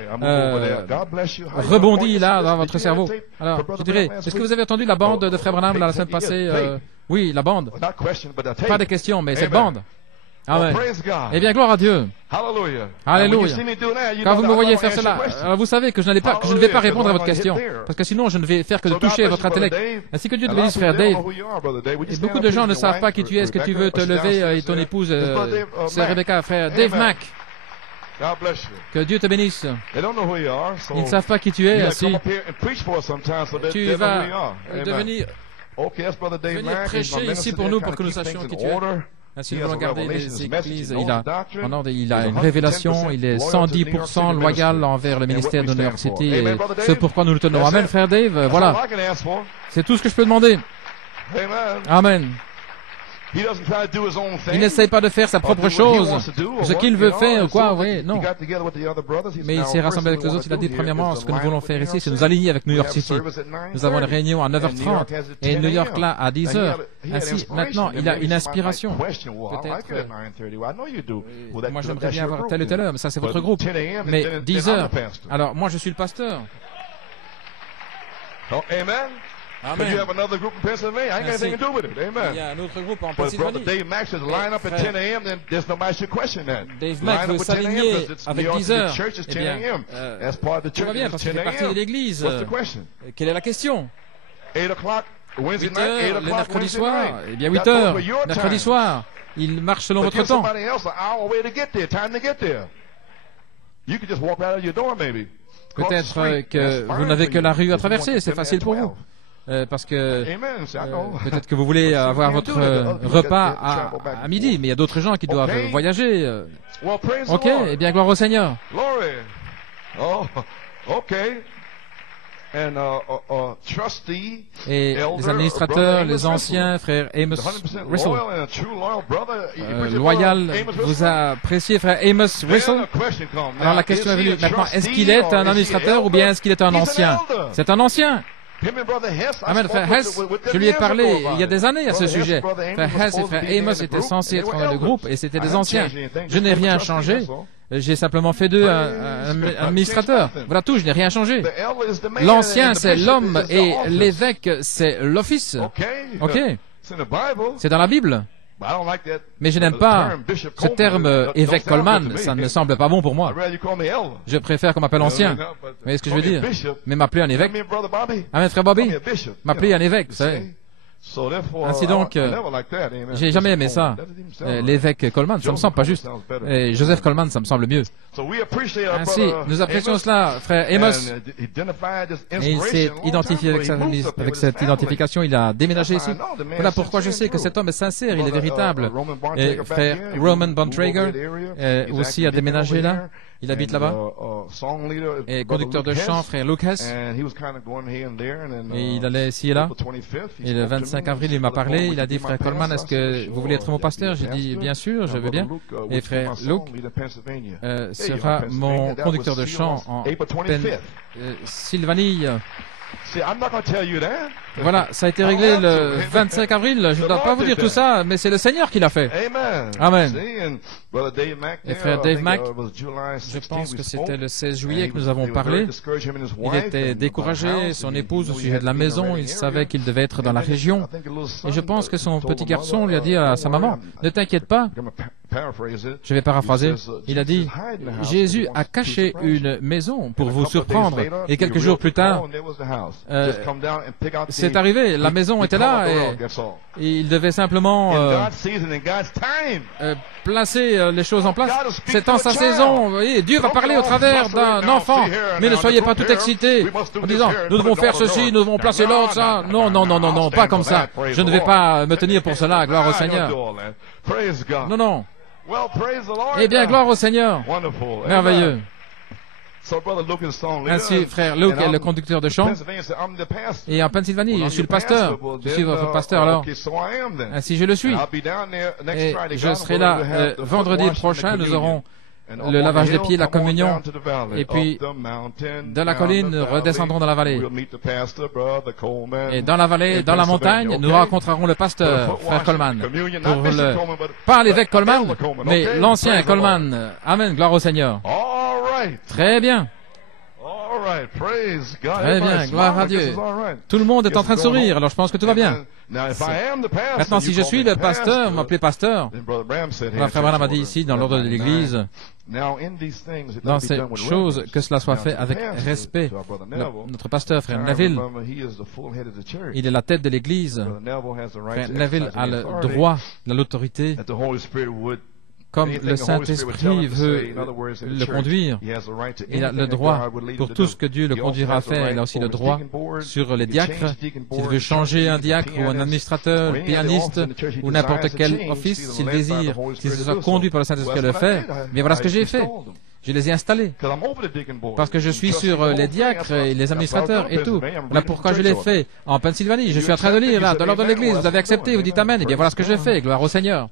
rebondit là dans votre cerveau, alors je dirais, est-ce que vous avez entendu la bande de Frère Branham la semaine passée? Oui, la bande. Pas de questions, mais cette bande. Amen. Eh bien, gloire à Dieu. Alléluia. Quand vous me voyez faire cela, vous savez que je ne vais pas répondre à votre question, parce que sinon je ne vais faire que de toucher votre intellect. Ainsi que Dieu te bénisse, frère Dave. Et beaucoup de gens ne savent pas qui tu es. Est-ce que tu veux te lever et ton épouse, c'est Rebecca, frère Dave Mack. Que Dieu te bénisse. Ils ne savent pas qui tu es. Ainsi, tu vas venir prêcher ici pour nous, pour que nous sachions qui tu es. Ainsi, nous allons garder les églises. Il a une révélation. Il est 110% loyal envers le ministère de New York City. Et c'est pourquoi nous le tenons. Amen, frère Dave. Voilà. C'est tout ce que je peux demander. Amen. Il n'essaye pas de faire sa propre chose, ce qu'il veut faire ou quoi, oui, non. Mais il s'est rassemblé avec les autres. Il a dit premièrement, ce que nous voulons faire ici, c'est nous aligner avec New York City. Nous avons une réunion à 9h30 et New York là à 10h. Ainsi, maintenant, il a une inspiration. Peut-être, moi j'aimerais bien avoir telle ou telle heure, mais ça c'est votre groupe. Mais 10h, alors moi je suis le pasteur. Amen. Amen. You have another group in Pennsylvania. I ain't got anything to do with it. Amen. Il y a un autre groupe en But if Brother Pennsylvanie. Dave Mack says line up at 10 a.m., then there's nobody should question that. Dave Mack Line veut up at 10 a.m. s'aligner because it's avec New York 10 City heures. Church is Eh 10 bien, a.m. That's part of the tout va church. bien parce qu'il It's fait 10 partie de a.m. l'église. What's the question? Quelle est la question? 8 o'clock Wednesday 8 night, 8 heures, les o'clock mercredis Wednesday soirs. night. Eh bien, 8 That goes heures, for your mercredi time. soir. Il marche selon But votre give temps. somebody else an hour way to get there, time to get there. You could just walk right out of your door, maybe. Cross the Peut-être street. que That's vous fine n'avez for que you. la rue à Just traverser, want c'est to facile pour at vous. 12. Parce que Amen. See, I know. peut-être que vous voulez avoir votre repas à midi, mais il y a d'autres gens qui doivent voyager. Well, praise Ok, the Lord. eh bien, gloire au Seigneur. Glory. Oh, okay. And trustee, Et les administrateurs, les anciens, frère Amos 100% Russell, loyal and a true loyal brother. loyal, vous a apprécié, frère Amos Russell. Alors la question est venue maintenant, est-ce qu'il est un administrateur ou bien est-ce qu'il est un ancien? C'est un ancien. Amen, frère Hess, je lui ai parlé il y a des années à ce sujet. Frère Hess et frère Amos étaient censés être dans le groupe et c'était des anciens. Je n'ai rien changé. J'ai simplement fait d'eux un administrateur. Voilà tout, je n'ai rien changé. L'ancien, c'est l'homme et l'évêque, c'est l'office. Ok, c'est dans la Bible. Mais je n'aime pas ce terme évêque Coleman, ça ne me semble pas bon pour moi. Je préfère qu'on m'appelle ancien. Vous voyez ce que je veux dire? Mais m'appeler un évêque. Amen, frère Bobby. M'appeler un évêque, vous savez. Ainsi donc, j'ai jamais aimé ça. L'évêque Coleman, ça me semble pas juste. Et Joseph Coleman, ça me semble mieux. Ainsi, nous apprécions cela, frère Amos. Et il s'est identifié avec cette identification. Il a déménagé ici. Voilà pourquoi je sais que cet homme est sincère, il est véritable. Et frère Roman Bontrager aussi a déménagé là. Il habite là-bas. Et conducteur de chant, frère Lucas. Et il allait ici et là. Et le 25 avril, il m'a parlé. Il a dit, frère Coleman, est-ce que vous voulez être mon pasteur? J'ai dit, bien sûr, je veux bien. Et frère Luke sera mon conducteur de chant en Pennsylvanie. Voilà, ça a été réglé le 25 avril. Je ne dois pas vous dire tout ça, mais c'est le Seigneur qui l'a fait. Amen. Et frère Dave Mack, je pense que c'était le 16 juillet que nous avons parlé. Il était découragé, son épouse au sujet de la maison, il savait qu'il devait être dans la région. Et je pense que son petit garçon lui a dit à sa maman, ne t'inquiète pas. Je vais paraphraser. Il a dit, Jésus a caché une maison pour vous surprendre. Et quelques jours plus tard, c'est arrivé. La maison était là et il devait simplement placer les choses en place. C'est en sa saison. Vous voyez, Dieu va parler au travers d'un enfant. Mais ne soyez pas tout excités en disant, nous devons faire ceci, nous devons placer l'autre, ça. Non, non, non, non, non, pas comme ça. Je ne vais pas me tenir pour cela. Gloire au Seigneur. Non, non. Eh bien, gloire au Seigneur. Merveilleux. Ainsi, frère Luke est le conducteur de chant. Et en Pennsylvanie, je suis le pasteur. Je suis votre pasteur alors. Ainsi, je le suis. Et je serai là vendredi prochain. Nous aurons le lavage des pieds, la communion, et puis de la colline, nous redescendrons dans la vallée. Et dans la vallée, dans la montagne, nous rencontrerons le pasteur, frère Coleman, pas l'évêque Coleman, mais l'ancien Coleman. Amen, gloire au Seigneur. Très bien. Très bien, gloire à Dieu. Tout le monde est en train de sourire, alors je pense que tout va bien. Maintenant, si je suis le pasteur, vous m'appelez pasteur. Frère Branham a dit ici, dans l'ordre de l'Église, dans ces choses, que cela soit fait avec respect. Notre pasteur, frère Neville, il est la tête de l'Église. Frère Neville a le droit, l'autorité, comme le Saint-Esprit veut le conduire. Il a le droit pour tout ce que Dieu le conduira à faire. Il a aussi le droit sur les diacres. S'il veut changer un diacre ou un administrateur, pianiste ou n'importe quel office, s'il désire, s'il se soit conduit par le Saint-Esprit à le faire. Mais voilà ce que j'ai fait. Je les ai installés. Parce que je suis sur les diacres et les administrateurs et tout. Voilà pourquoi je l'ai fait en Pennsylvanie. Je suis en train de lire là, dans l'ordre de l'Église. Vous avez accepté, vous dites Amen. Eh bien voilà ce que je fais. Gloire au Seigneur.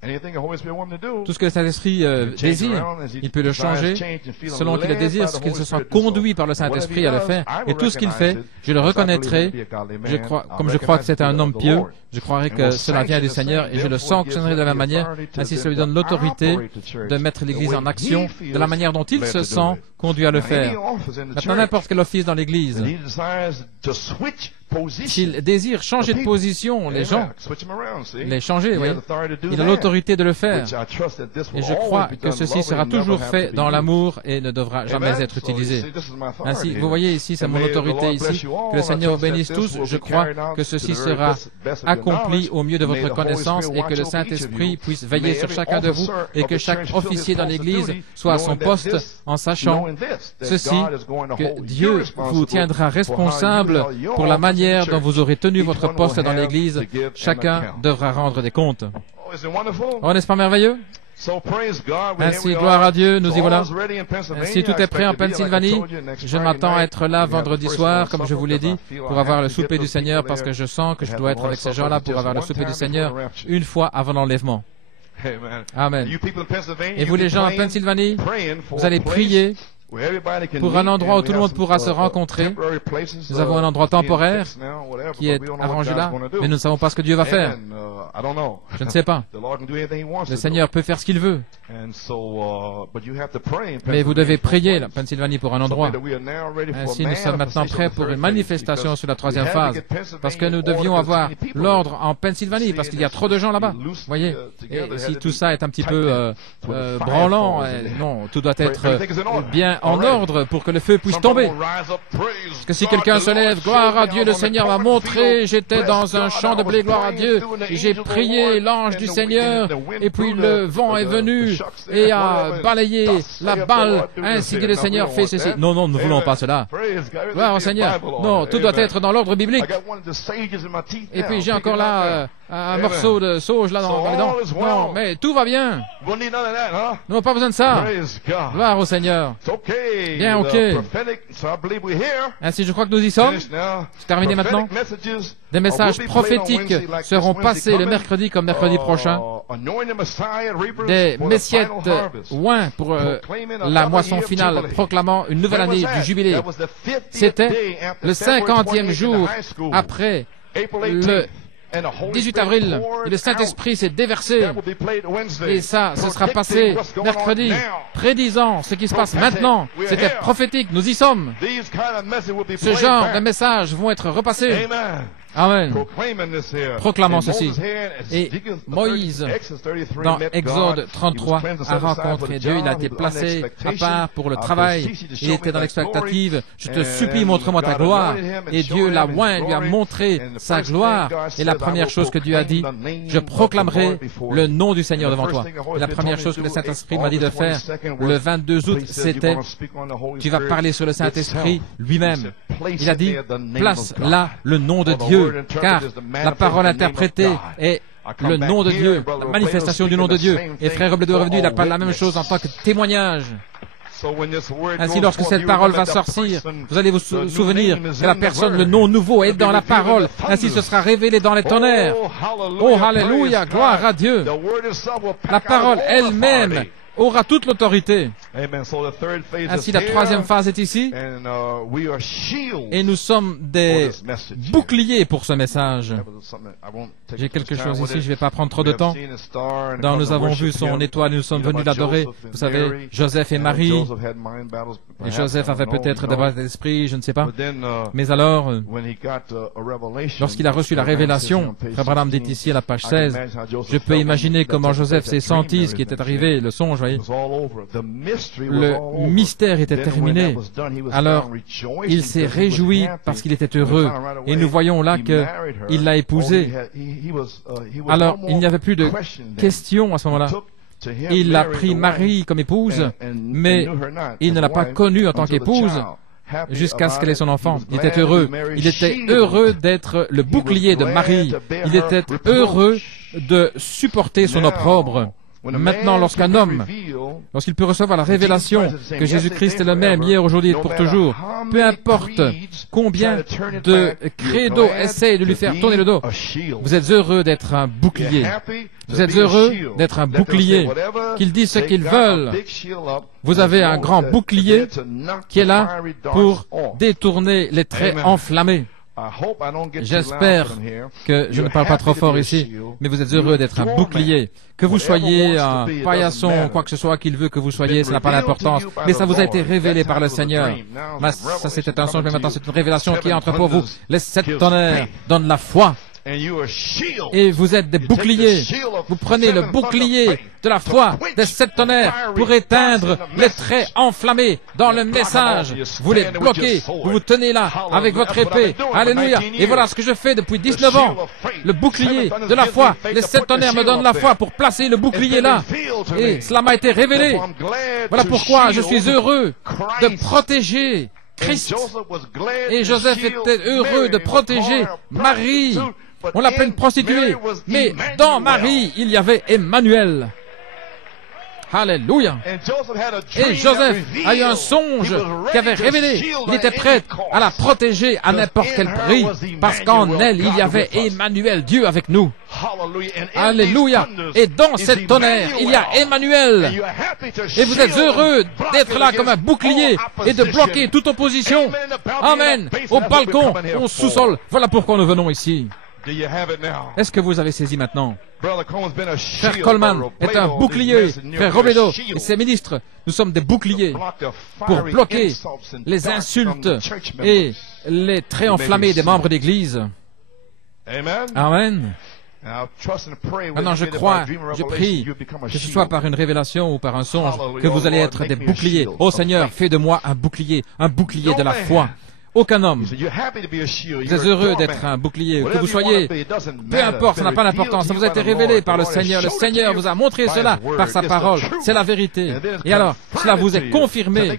Tout ce que le Saint-Esprit désire, il peut le changer selon qu'il le désire, ce qu'il se soit conduit par le Saint-Esprit à le faire. Et tout ce qu'il fait, je le reconnaîtrai. Comme je crois que c'est un homme pieux, je croirai que cela vient du Seigneur et je le sanctionnerai de la même manière. Ainsi, ça lui donne l'autorité de mettre l'Église en action de la manière dont il se sent conduit à le faire. Maintenant, n'importe quel office dans l'Église, s'il désire changer de position, les gens, les changer, oui, il a l'autorité de le faire. Et je crois que ceci sera toujours fait dans l'amour et ne devra jamais être utilisé. Ainsi, vous voyez ici, c'est mon autorité ici. Que le Seigneur bénisse tous. Je crois que ceci sera accompli au mieux de votre connaissance et que le Saint-Esprit puisse veiller sur chacun de vous et que chaque officier dans l'Église soit à son poste en sachant ceci, que Dieu vous tiendra responsable pour la manière dont vous aurez tenu votre poste dans l'Église. Chacun devra rendre des comptes. Oh, n'est-ce pas merveilleux? Ainsi, gloire à Dieu, nous y voilà. Si tout est prêt en Pennsylvanie, je m'attends à être là vendredi soir, comme je vous l'ai dit, pour avoir le souper du Seigneur, parce que je sens que je dois être avec ces gens-là pour avoir le souper du Seigneur une fois avant l'enlèvement. Amen. Et vous les gens en Pennsylvanie, vous allez prier pour un endroit où tout le monde pourra se rencontrer. Nous avons un endroit temporaire qui est arrangé là, mais nous ne savons pas ce que Dieu va faire. Je ne sais pas. Le Seigneur peut faire ce qu'il veut. Mais vous devez prier, la Pennsylvanie, pour un endroit. Ainsi, nous sommes maintenant prêts pour une manifestation sur la troisième phase. Parce que nous devions avoir l'ordre en Pennsylvanie, parce qu'il y a trop de gens là-bas. Voyez? Et si tout ça est un petit peu branlant, non, tout doit être bien en ordre pour que le feu puisse tomber. Parce que si quelqu'un se lève, gloire à Dieu, le Seigneur m'a montré, j'étais dans un champ de blé, gloire à Dieu, et j'ai prié l'ange du Seigneur, et puis le vent est venu et a balayé la balle, ainsi que le Seigneur fait ceci. Non, non, nous ne voulons pas cela. Gloire au Seigneur. Non, tout doit être dans l'ordre biblique. Et puis j'ai encore là un morceau de sauge là dans les dents. Non, mais tout va bien. Nous n'avons pas besoin de ça. Gloire au Seigneur. Bien, ok. Ainsi, je crois que nous y sommes. C'est terminé maintenant. Des messages prophétiques seront passés le mercredi comme mercredi prochain. Des messiettes oints pour la moisson finale, proclamant une nouvelle année du jubilé. C'était le 50e jour après le 18 avril, et le Saint-Esprit s'est déversé, et ça, ce sera passé mercredi, prédisant ce qui se passe maintenant. C'était prophétique, nous y sommes. Ce genre de messages vont être repassés. Amen. Proclamant ceci. Et Moïse, dans Exode 33, a rencontré Dieu. Il a été placé à part pour le travail. Il était dans l'expectative. Je te supplie, montre-moi ta gloire. Et Dieu l'a oint, lui a montré sa gloire. Et la première chose que Dieu a dit, je proclamerai le nom du Seigneur devant toi. Et la première chose que le Saint-Esprit m'a dit de faire le 22 août, c'était, tu vas parler sur le Saint-Esprit lui-même. Il a dit, place là le nom de Dieu. Car la parole interprétée est le nom de Dieu, la manifestation du nom de Dieu. Et frère Robledo est revenu, il appelle la même chose en tant que témoignage. Ainsi, lorsque cette parole va sortir, vous allez vous souvenir que la personne, le nom nouveau est dans la parole. Ainsi, ce sera révélé dans les tonnerres. Oh, alléluia, gloire à Dieu. La parole elle-même aura toute l'autorité. Ainsi, la troisième phase est ici, et nous sommes des boucliers pour ce message. J'ai quelque chose ici, je ne vais pas prendre trop de temps. Nous avons vu son étoile, nous sommes venus l'adorer. Vous savez, Joseph et Marie. Et Joseph avait peut-être des batailles d'esprit, je ne sais pas. Mais alors, lorsqu'il a reçu la révélation, Frère Branham dit ici à la page 16, je peux imaginer comment Joseph s'est senti, ce qui était arrivé, le songe, voyez. Le mystère était terminé. Alors, il s'est réjoui parce qu'il était heureux. Et nous voyons là qu'il l'a épousée. Alors, il n'y avait plus de questions à ce moment-là. Il a pris Marie comme épouse, mais il ne l'a pas connue en tant qu'épouse jusqu'à ce qu'elle ait son enfant. Il était heureux. Il était heureux d'être le bouclier de Marie. Il était heureux de supporter son opprobre. Maintenant, lorsqu'un homme, lorsqu'il peut recevoir la révélation que Jésus-Christ est le même hier, aujourd'hui et pour toujours, peu importe combien de credos essaient de lui faire tourner le dos, vous êtes heureux d'être un bouclier. Vous êtes heureux d'être un bouclier. Qu'ils disent ce qu'ils veulent. Vous avez un grand bouclier qui est là pour détourner les traits enflammés. J'espère que je ne parle pas trop fort ici, mais vous êtes heureux d'être un bouclier. Que vous soyez un paillasson, quoi que ce soit qu'il veut que vous soyez, ça n'a pas d'importance. Mais ça vous a été révélé par le Seigneur. Ça c'était un songe, mais maintenant c'est une révélation qui est entre pour vous. Les 7 tonnerres donnent la foi. Et vous êtes des boucliers. Vous prenez le bouclier de la foi des 7 tonnerres pour éteindre les traits enflammés dans le message. Vous les bloquez. Vous vous tenez là avec votre épée. Alléluia. Et voilà ce que je fais depuis 19 ans. Le bouclier de la foi. Les 7 tonnerres me donnent la foi pour placer le bouclier là. Et cela m'a été révélé. Voilà pourquoi je suis heureux de protéger Christ. Et Joseph était heureux de protéger Marie. On l'appelait une prostituée, mais dans Marie, il y avait Emmanuel. Alléluia. Et Joseph a eu un songe qui avait révélé. Il était prêt à la protéger à n'importe quel prix, parce qu'en elle, il y avait Emmanuel, Dieu avec nous. Alléluia. Et dans cette tonnerre, il y a Emmanuel. Et vous êtes heureux d'être là comme un bouclier et de bloquer toute opposition. Amen. Au balcon, au sous-sol. Voilà pourquoi nous venons ici. Est-ce que vous avez saisi maintenant? Frère Coleman est un bouclier. Frère Robledo et ses ministres, nous sommes des boucliers pour bloquer les insultes et les traits enflammés des membres d'Église. Amen. Maintenant, je crois, je prie, que ce soit par une révélation ou par un songe, que vous allez être des boucliers. Ô Seigneur, fais de moi un bouclier de la foi. Aucun homme. Vous êtes heureux d'être un bouclier, que vous soyez, peu importe, ça n'a pas d'importance, ça vous a été révélé par le Seigneur. Le Seigneur vous a montré cela par sa parole. C'est la vérité. Et alors, cela vous est confirmé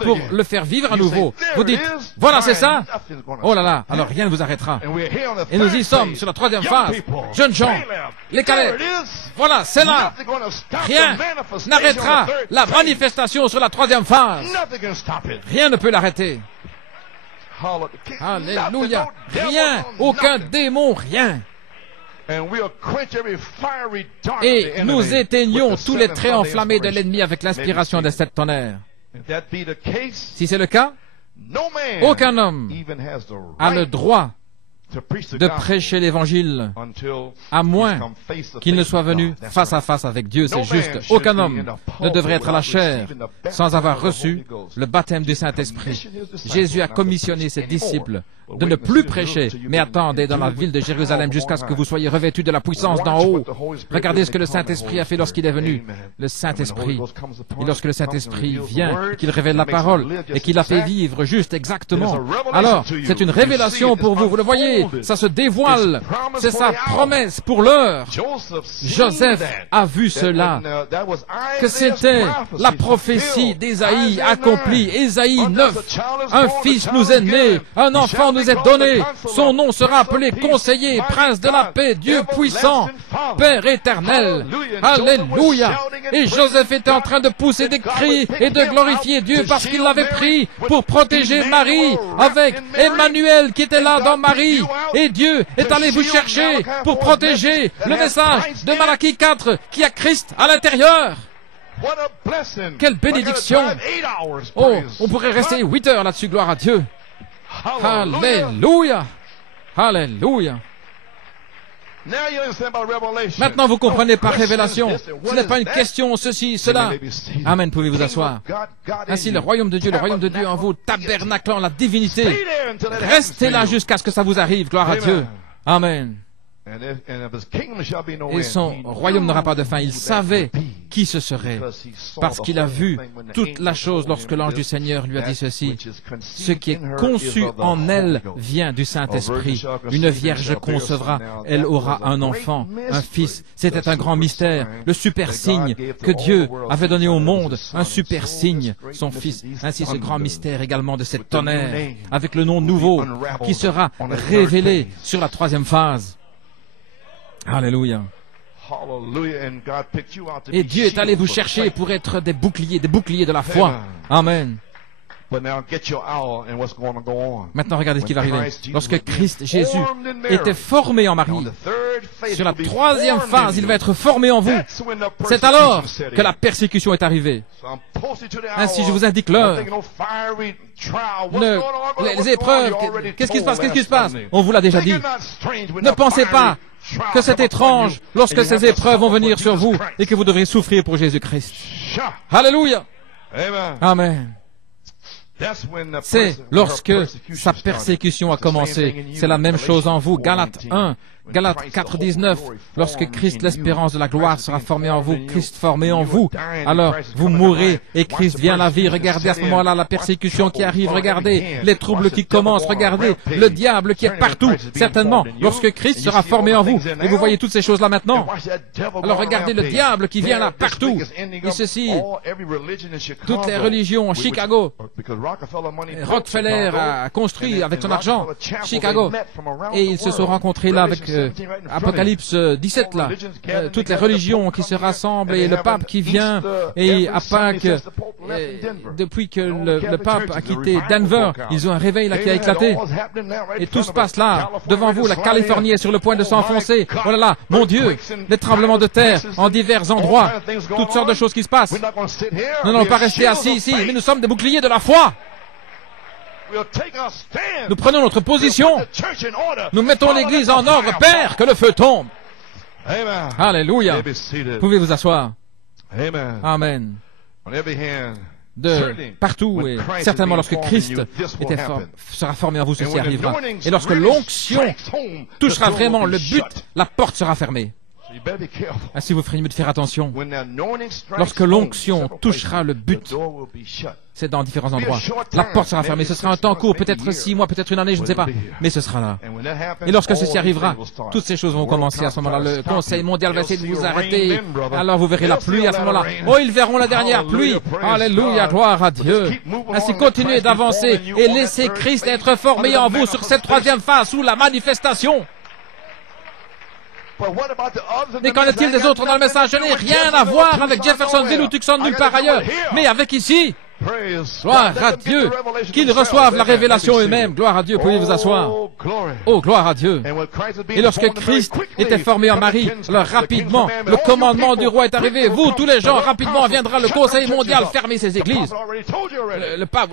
pour le faire vivre à nouveau. Vous dites, voilà, c'est ça. Oh là là, alors rien ne vous arrêtera. Et nous y sommes sur la troisième phase. Jeunes gens, les Calais, voilà, c'est là. Rien n'arrêtera la manifestation sur la troisième phase. Rien ne peut l'arrêter. Alléluia. Rien, aucun démon, rien. Et nous éteignons tous les traits enflammés de l'ennemi avec l'inspiration des 7 tonnerres. Si c'est le cas, aucun homme a le droit de prêcher l'Évangile, à moins qu'il ne soit venu face à face avec Dieu. C'est juste. Aucun homme ne devrait être à la chair sans avoir reçu le baptême du Saint-Esprit. Jésus a commissionné ses disciples de ne plus prêcher, mais attendez dans la ville de Jérusalem jusqu'à ce que vous soyez revêtus de la puissance d'en haut. Regardez ce que le Saint-Esprit a fait lorsqu'il est venu. Le Saint-Esprit. Et lorsque le Saint-Esprit vient, qu'il révèle la parole et qu'il la fait vivre juste exactement. Alors, c'est une révélation pour vous. Vous le voyez, ça se dévoile. C'est sa promesse pour l'heure. Joseph a vu cela, que c'était la prophétie d'Ésaïe accomplie. Ésaïe 9. Un fils nous est né, un enfant nous est donné. Son nom sera appelé Conseiller, Prince de la paix, Dieu puissant, Père éternel. Alléluia. Et Joseph était en train de pousser des cris et de glorifier Dieu parce qu'il l'avait pris pour protéger Marie avec Emmanuel qui était là dans Marie. Et Dieu est allé vous chercher pour protéger le message de Malachie 4 qui a Christ à l'intérieur. Quelle bénédiction! Oh, on pourrait rester 8 heures là-dessus, gloire à Dieu. Alléluia! Alléluia! Maintenant, vous comprenez par révélation. Ce n'est pas une question, ceci, cela. Amen, pouvez-vous asseoir. Ainsi, le royaume de Dieu en vous, tabernaclant la divinité. Restez là jusqu'à ce que ça vous arrive, gloire à Dieu. Amen. Et son royaume n'aura pas de fin. Il savait qui ce serait, parce qu'il a vu toute la chose lorsque l'ange du Seigneur lui a dit ceci. Ce qui est conçu en elle vient du Saint-Esprit. Une vierge concevra, elle aura un enfant, un fils. C'était un grand mystère, le super signe que Dieu avait donné au monde, un super signe, son fils. Ainsi ce grand mystère également de cette tonnerre, avec le nom nouveau qui sera révélé sur la troisième phase. Alléluia. Et Dieu est allé vous chercher pour être des boucliers de la foi. Amen. Maintenant, regardez ce qui va arriver. Lorsque Christ Jésus était formé en Marie, sur la troisième phase, il va être formé en vous. C'est alors que la persécution est arrivée. Ainsi, je vous indique l'heure. Les épreuves, qu'est-ce qui se passe? On vous l'a déjà dit. Ne pensez pas que c'est étrange lorsque ces épreuves vont venir sur vous et que vous devrez souffrir pour Jésus-Christ. Alléluia. Amen. C'est lorsque sa persécution a commencé. C'est la même chose en vous. Galates 1, Galates 4, 19. Lorsque Christ, l'espérance de la gloire, sera formé en vous, Christ formé en vous, alors vous mourrez et Christ vient à la vie. Regardez à ce moment-là la persécution qui arrive. Regardez les troubles qui commencent. Regardez le diable qui est partout. Certainement, lorsque Christ sera formé en vous. Et vous voyez toutes ces choses-là maintenant. Alors regardez le diable qui vient là partout. Et ceci, toutes les religions, Chicago, Rockefeller a construit avec son argent Chicago. Et ils se sont rencontrés là avec Apocalypse 17 là. Toutes les religions qui se rassemblent et le pape qui vient. Et à Pâques, depuis que le pape a quitté Denver, ils ont un réveil là qui a éclaté. Et tout se passe là, devant vous. La Californie est sur le point de s'enfoncer. Oh là là, mon Dieu, des tremblements de terre en divers endroits. Toutes sortes de choses qui se passent. Nous n'allons pas rester assis ici, mais nous sommes des boucliers de la foi. Nous prenons notre position. Nous mettons l'église en ordre, Père, que le feu tombe. Alléluia. Pouvez vous asseoir. Amen. de partout, et certainement lorsque Christ sera formé en vous, ceci arrivera. Et lorsque l'onction touchera vraiment le but, la porte sera fermée. Ainsi, vous ferez mieux de faire attention. Lorsque l'onction touchera le but, c'est dans différents endroits. La porte sera fermée. Ce sera un temps court, peut-être 6 mois, peut-être une année, je ne sais pas. Mais ce sera là. Et lorsque ceci arrivera, toutes ces choses vont commencer à ce moment-là. Le Conseil mondial va essayer de vous arrêter. Alors vous verrez la pluie à ce moment-là. Oh, ils verront la dernière pluie. Alléluia, gloire à Dieu. Ainsi, continuez d'avancer et laissez Christ être formé en vous sur cette troisième phase sous la manifestation. Mais qu'en est-il des autres dans le message? Je n'ai rien à voir avec Jeffersonville ou Tucson nulle part ailleurs, mais avec ici. Gloire à Dieu, qu'ils reçoivent la révélation eux-mêmes. Gloire à Dieu, pouvez vous asseoir. Oh, gloire à Dieu. Et lorsque Christ était formé en Marie, alors rapidement, le commandement du roi est arrivé. Vous, tous les gens, rapidement viendra le Conseil mondial fermer ces églises. Le pape,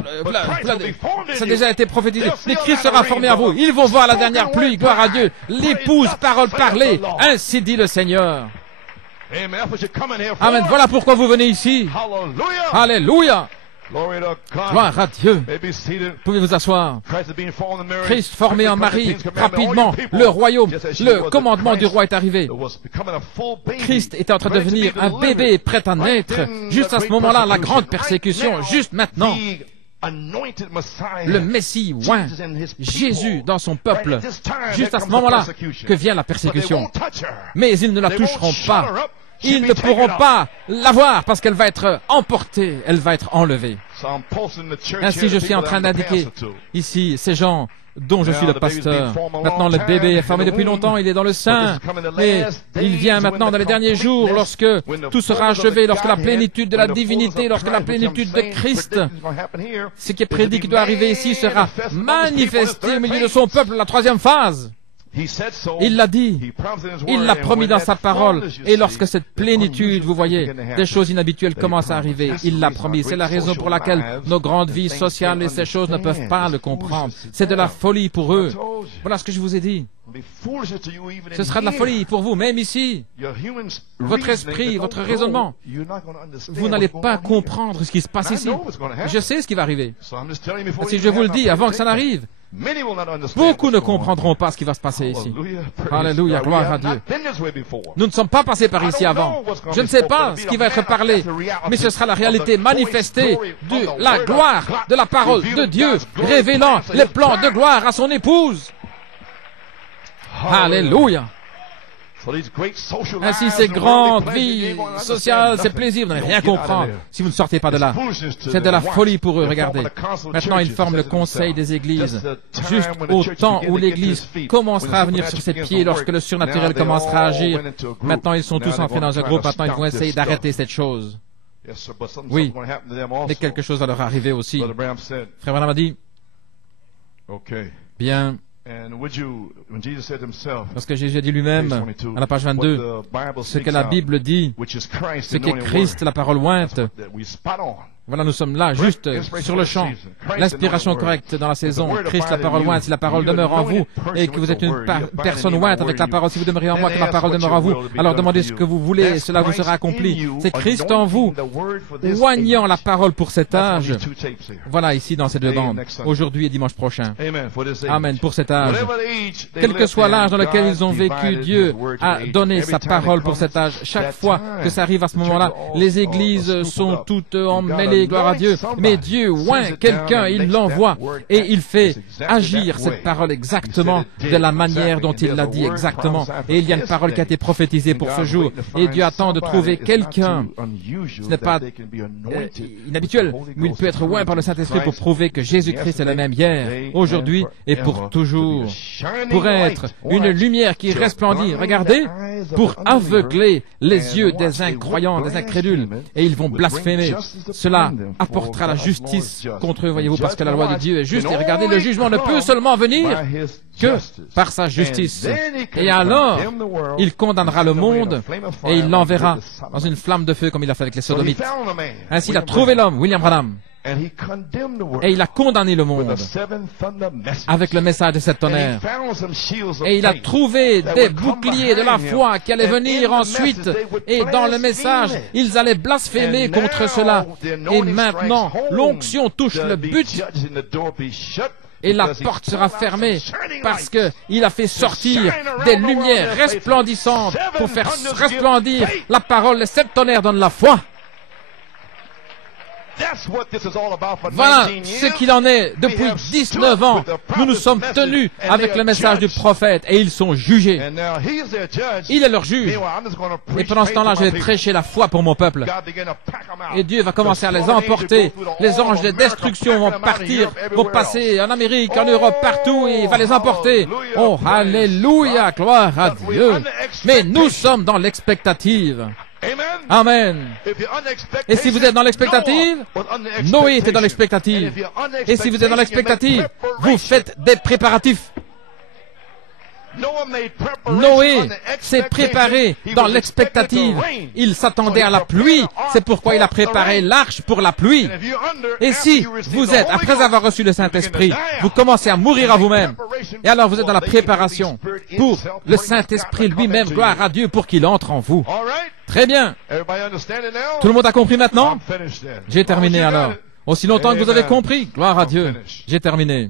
ça a déjà été prophétisé. Mais Christ sera formé en vous. Ils vont voir la dernière pluie. Gloire à Dieu. L'épouse, parole parlée. Ainsi dit le Seigneur. Amen. Voilà pourquoi vous venez ici. Alléluia. Gloire à Dieu. Pouvez vous asseoir. Christ formé en Marie, rapidement, le royaume, le commandement du roi est arrivé. Christ était en train de devenir un bébé prêt à naître. Juste à ce moment-là, la grande persécution, juste maintenant. Le Messie oint, Jésus dans son peuple, juste à ce moment-là que vient la persécution. Mais ils ne la toucheront pas. Ils ne pourront pas l'avoir parce qu'elle va être emportée, elle va être enlevée. Ainsi, je suis en train d'indiquer ici ces gens dont je suis le pasteur. Maintenant, le bébé est formé depuis longtemps, il est dans le sein. Et il vient maintenant dans les derniers jours, lorsque tout sera achevé, lorsque la plénitude de la divinité, lorsque la plénitude de Christ, ce qui est prédit qui doit arriver ici, sera manifesté au milieu de son peuple, la troisième phase. Il l'a dit, il l'a promis dans sa parole, et lorsque cette plénitude, vous voyez, des choses inhabituelles commencent à arriver, il l'a promis. C'est la raison pour laquelle nos grandes vies sociales et ces choses ne peuvent pas le comprendre. C'est de la folie pour eux. Voilà ce que je vous ai dit. Ce sera de la folie pour vous, même ici. Votre esprit, votre raisonnement, vous n'allez pas comprendre ce qui se passe ici. Je sais ce qui va arriver. Si je vous le dis avant que ça n'arrive, beaucoup ne comprendront pas ce qui va se passer ici. Alléluia, gloire à Dieu. Nous ne sommes pas passés par ici avant. Je ne sais pas ce qui va être parlé, mais ce sera la réalité manifestée de la gloire de la parole de Dieu, révélant les plans de gloire à son épouse. Alléluia. Ainsi, ces grandes vies sociales, ces plaisirs, vous n'allez rien comprendre si vous ne sortez pas de là. C'est de la folie pour eux, regardez. Maintenant, ils forment le conseil des églises. Juste au temps où l'église commencera à venir sur ses pieds, lorsque le surnaturel commencera à agir. Maintenant, ils sont tous entrés dans un groupe. Maintenant, ils vont essayer d'arrêter cette chose. Oui, mais quelque chose va leur arriver aussi. Frère Branham a dit, bien, parce que Jésus a dit lui-même, à la page 22, ce que la Bible dit, ce qu'est Christ, la parole ointe, voilà, nous sommes là, juste sur le champ. L'inspiration correcte dans la saison. Christ, la parole ointe, si la parole demeure en vous, et que vous êtes une personne ointe avec la parole, si vous demeurez en moi, que ma parole demeure en vous, alors demandez ce que vous voulez, et cela vous sera accompli. C'est Christ en vous, oignant la parole pour cet âge. Voilà, ici, dans ces deux bandes, aujourd'hui et dimanche prochain. Amen, pour cet âge. Quel que soit l'âge dans lequel ils ont vécu, Dieu a donné sa parole pour cet âge. Chaque fois que ça arrive à ce moment-là, les églises sont toutes emmêlées, gloire à Dieu. Mais Dieu oint quelqu'un, il l'envoie et il fait agir cette parole exactement de la manière dont il l'a dit exactement. Et il y a une parole qui a été prophétisée pour ce jour. Et Dieu attend de trouver quelqu'un. Ce n'est pas inhabituel, mais il peut être oint par le Saint-Esprit pour prouver que Jésus-Christ est le même hier, aujourd'hui et pour toujours. Pour être une lumière qui resplendit, regardez, pour aveugler les yeux des incroyants, des incrédules, et ils vont blasphémer. Cela apportera la justice contre eux, voyez-vous, parce que la loi de Dieu est juste. Et regardez, le jugement ne peut seulement venir que par sa justice. Et alors, il condamnera le monde et il l'enverra dans une flamme de feu comme il a fait avec les sodomites. Ainsi, il a trouvé l'homme, William Branham. Et il a condamné le monde avec le message de sept tonnerres. Et il a trouvé des boucliers de la foi qui allaient venir ensuite. Et dans le message, ils allaient blasphémer contre cela. Et maintenant, l'onction touche le but. Et la porte sera fermée parce qu'il a fait sortir des lumières resplendissantes pour faire resplendir la parole. Les sept tonnerres donnent la foi. Voilà ce qu'il en est depuis 19 ans. Nous nous sommes tenus avec le message du prophète et ils sont jugés. Il est leur juge. Et pendant ce temps-là, je vais prêcher la foi pour mon peuple. Et Dieu va commencer à les emporter. Les anges de destruction vont partir, vont passer en Amérique, en Europe, partout, et il va les emporter. Oh, alléluia, gloire à Dieu. Mais nous sommes dans l'expectative. Amen. Et si vous êtes dans l'expectative, Noé était dans l'expectative. Et si vous êtes dans l'expectative, vous faites des préparatifs. Noé s'est préparé dans l'expectative. Il s'attendait à la pluie. C'est pourquoi il a préparé l'arche pour la pluie. Et si vous êtes, après avoir reçu le Saint-Esprit, vous commencez à mourir à vous-même, et alors vous êtes dans la préparation pour le Saint-Esprit lui-même, gloire à Dieu, pour qu'il entre en vous. Très bien. Tout le monde a compris maintenant? J'ai terminé alors. Aussi longtemps que vous avez compris, gloire à Dieu, j'ai terminé.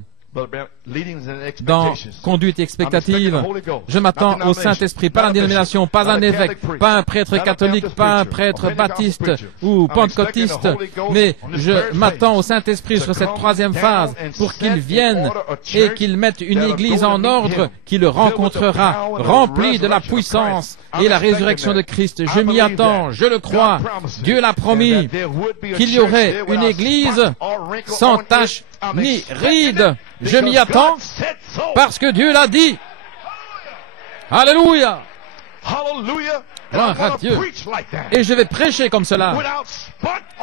Dans conduite expectative, je m'attends au Saint-Esprit, pas la dénomination, pas un évêque, pas un prêtre catholique, pas un prêtre baptiste ou pentecôtiste, mais je m'attends au Saint-Esprit sur cette troisième phase pour qu'il vienne et qu'il mette une église en ordre qui le rencontrera, remplie de la puissance et la résurrection de Christ. Je m'y attends, je le crois. Dieu l'a promis qu'il y aurait une église sans tache ni ride. Je m'y attends parce que Dieu l'a dit. Alléluia. Gloire à Dieu. Et je vais prêcher comme cela,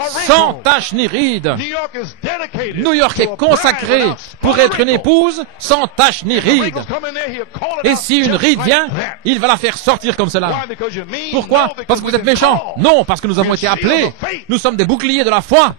sans tache ni ride. New York est consacré pour être une épouse sans tache ni ride. Et si une ride vient, il va la faire sortir comme cela. Pourquoi? Parce que vous êtes méchants? Non, parce que nous avons été appelés. Nous sommes des boucliers de la foi.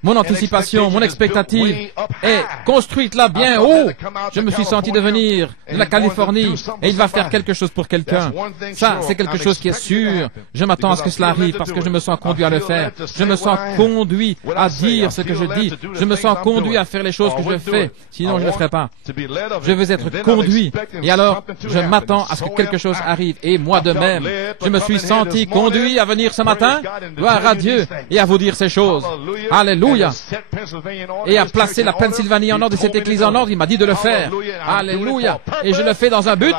Mon anticipation, mon expectative est construite là bien haut. Je me suis senti de venir de la Californie et il va faire quelque chose pour quelqu'un. Ça, c'est quelque chose qui est sûr. Je m'attends à ce que cela arrive parce que je me sens conduit à le faire. Je me sens conduit à dire ce que je dis. Je me sens conduit à faire les choses que je fais. Sinon, je ne le ferai pas. Je veux être conduit. Et alors, je m'attends à ce que quelque chose arrive. Et moi de même, je me suis senti conduit à venir ce matin. Gloire à Dieu. Et à vous dire ces choses. Alléluia. Et à placer la Pennsylvanie en ordre et cette église en ordre, il m'a dit de le faire. Alléluia. Et je le fais dans un but,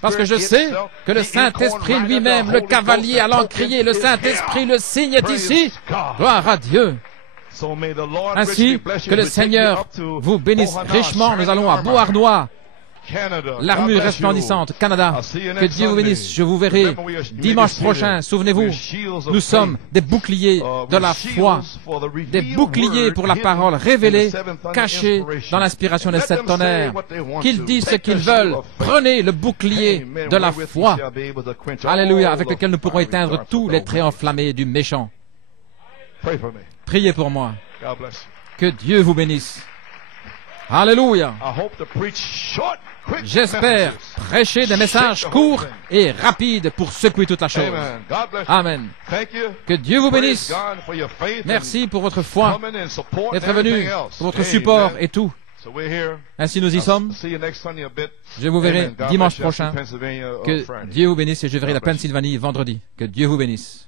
parce que je sais que le Saint-Esprit lui-même, le cavalier allant crier, le Saint-Esprit, le signe est ici. Gloire à Dieu. Ainsi, que le Seigneur vous bénisse richement. Nous allons à Beauharnois. L'armure resplendissante, Canada. Que Dieu vous bénisse. Je vous verrai dimanche prochain. Souvenez-vous, nous sommes des boucliers de la foi, des boucliers pour la parole révélée, cachée dans l'inspiration des sept tonnerres. Qu'ils disent ce qu'ils veulent. Prenez le bouclier de la foi. Alléluia, avec lequel nous pourrons éteindre tous les traits enflammés du méchant. Priez pour moi. Que Dieu vous bénisse. Alléluia. J'espère prêcher des messages courts et rapides pour secouer toute la chose. Amen. Que Dieu vous bénisse. Merci pour votre foi, d'être venu, pour votre support et tout. Ainsi nous y sommes. Je vous verrai dimanche prochain. Que Dieu vous bénisse et je verrai la Pennsylvanie vendredi. Que Dieu vous bénisse.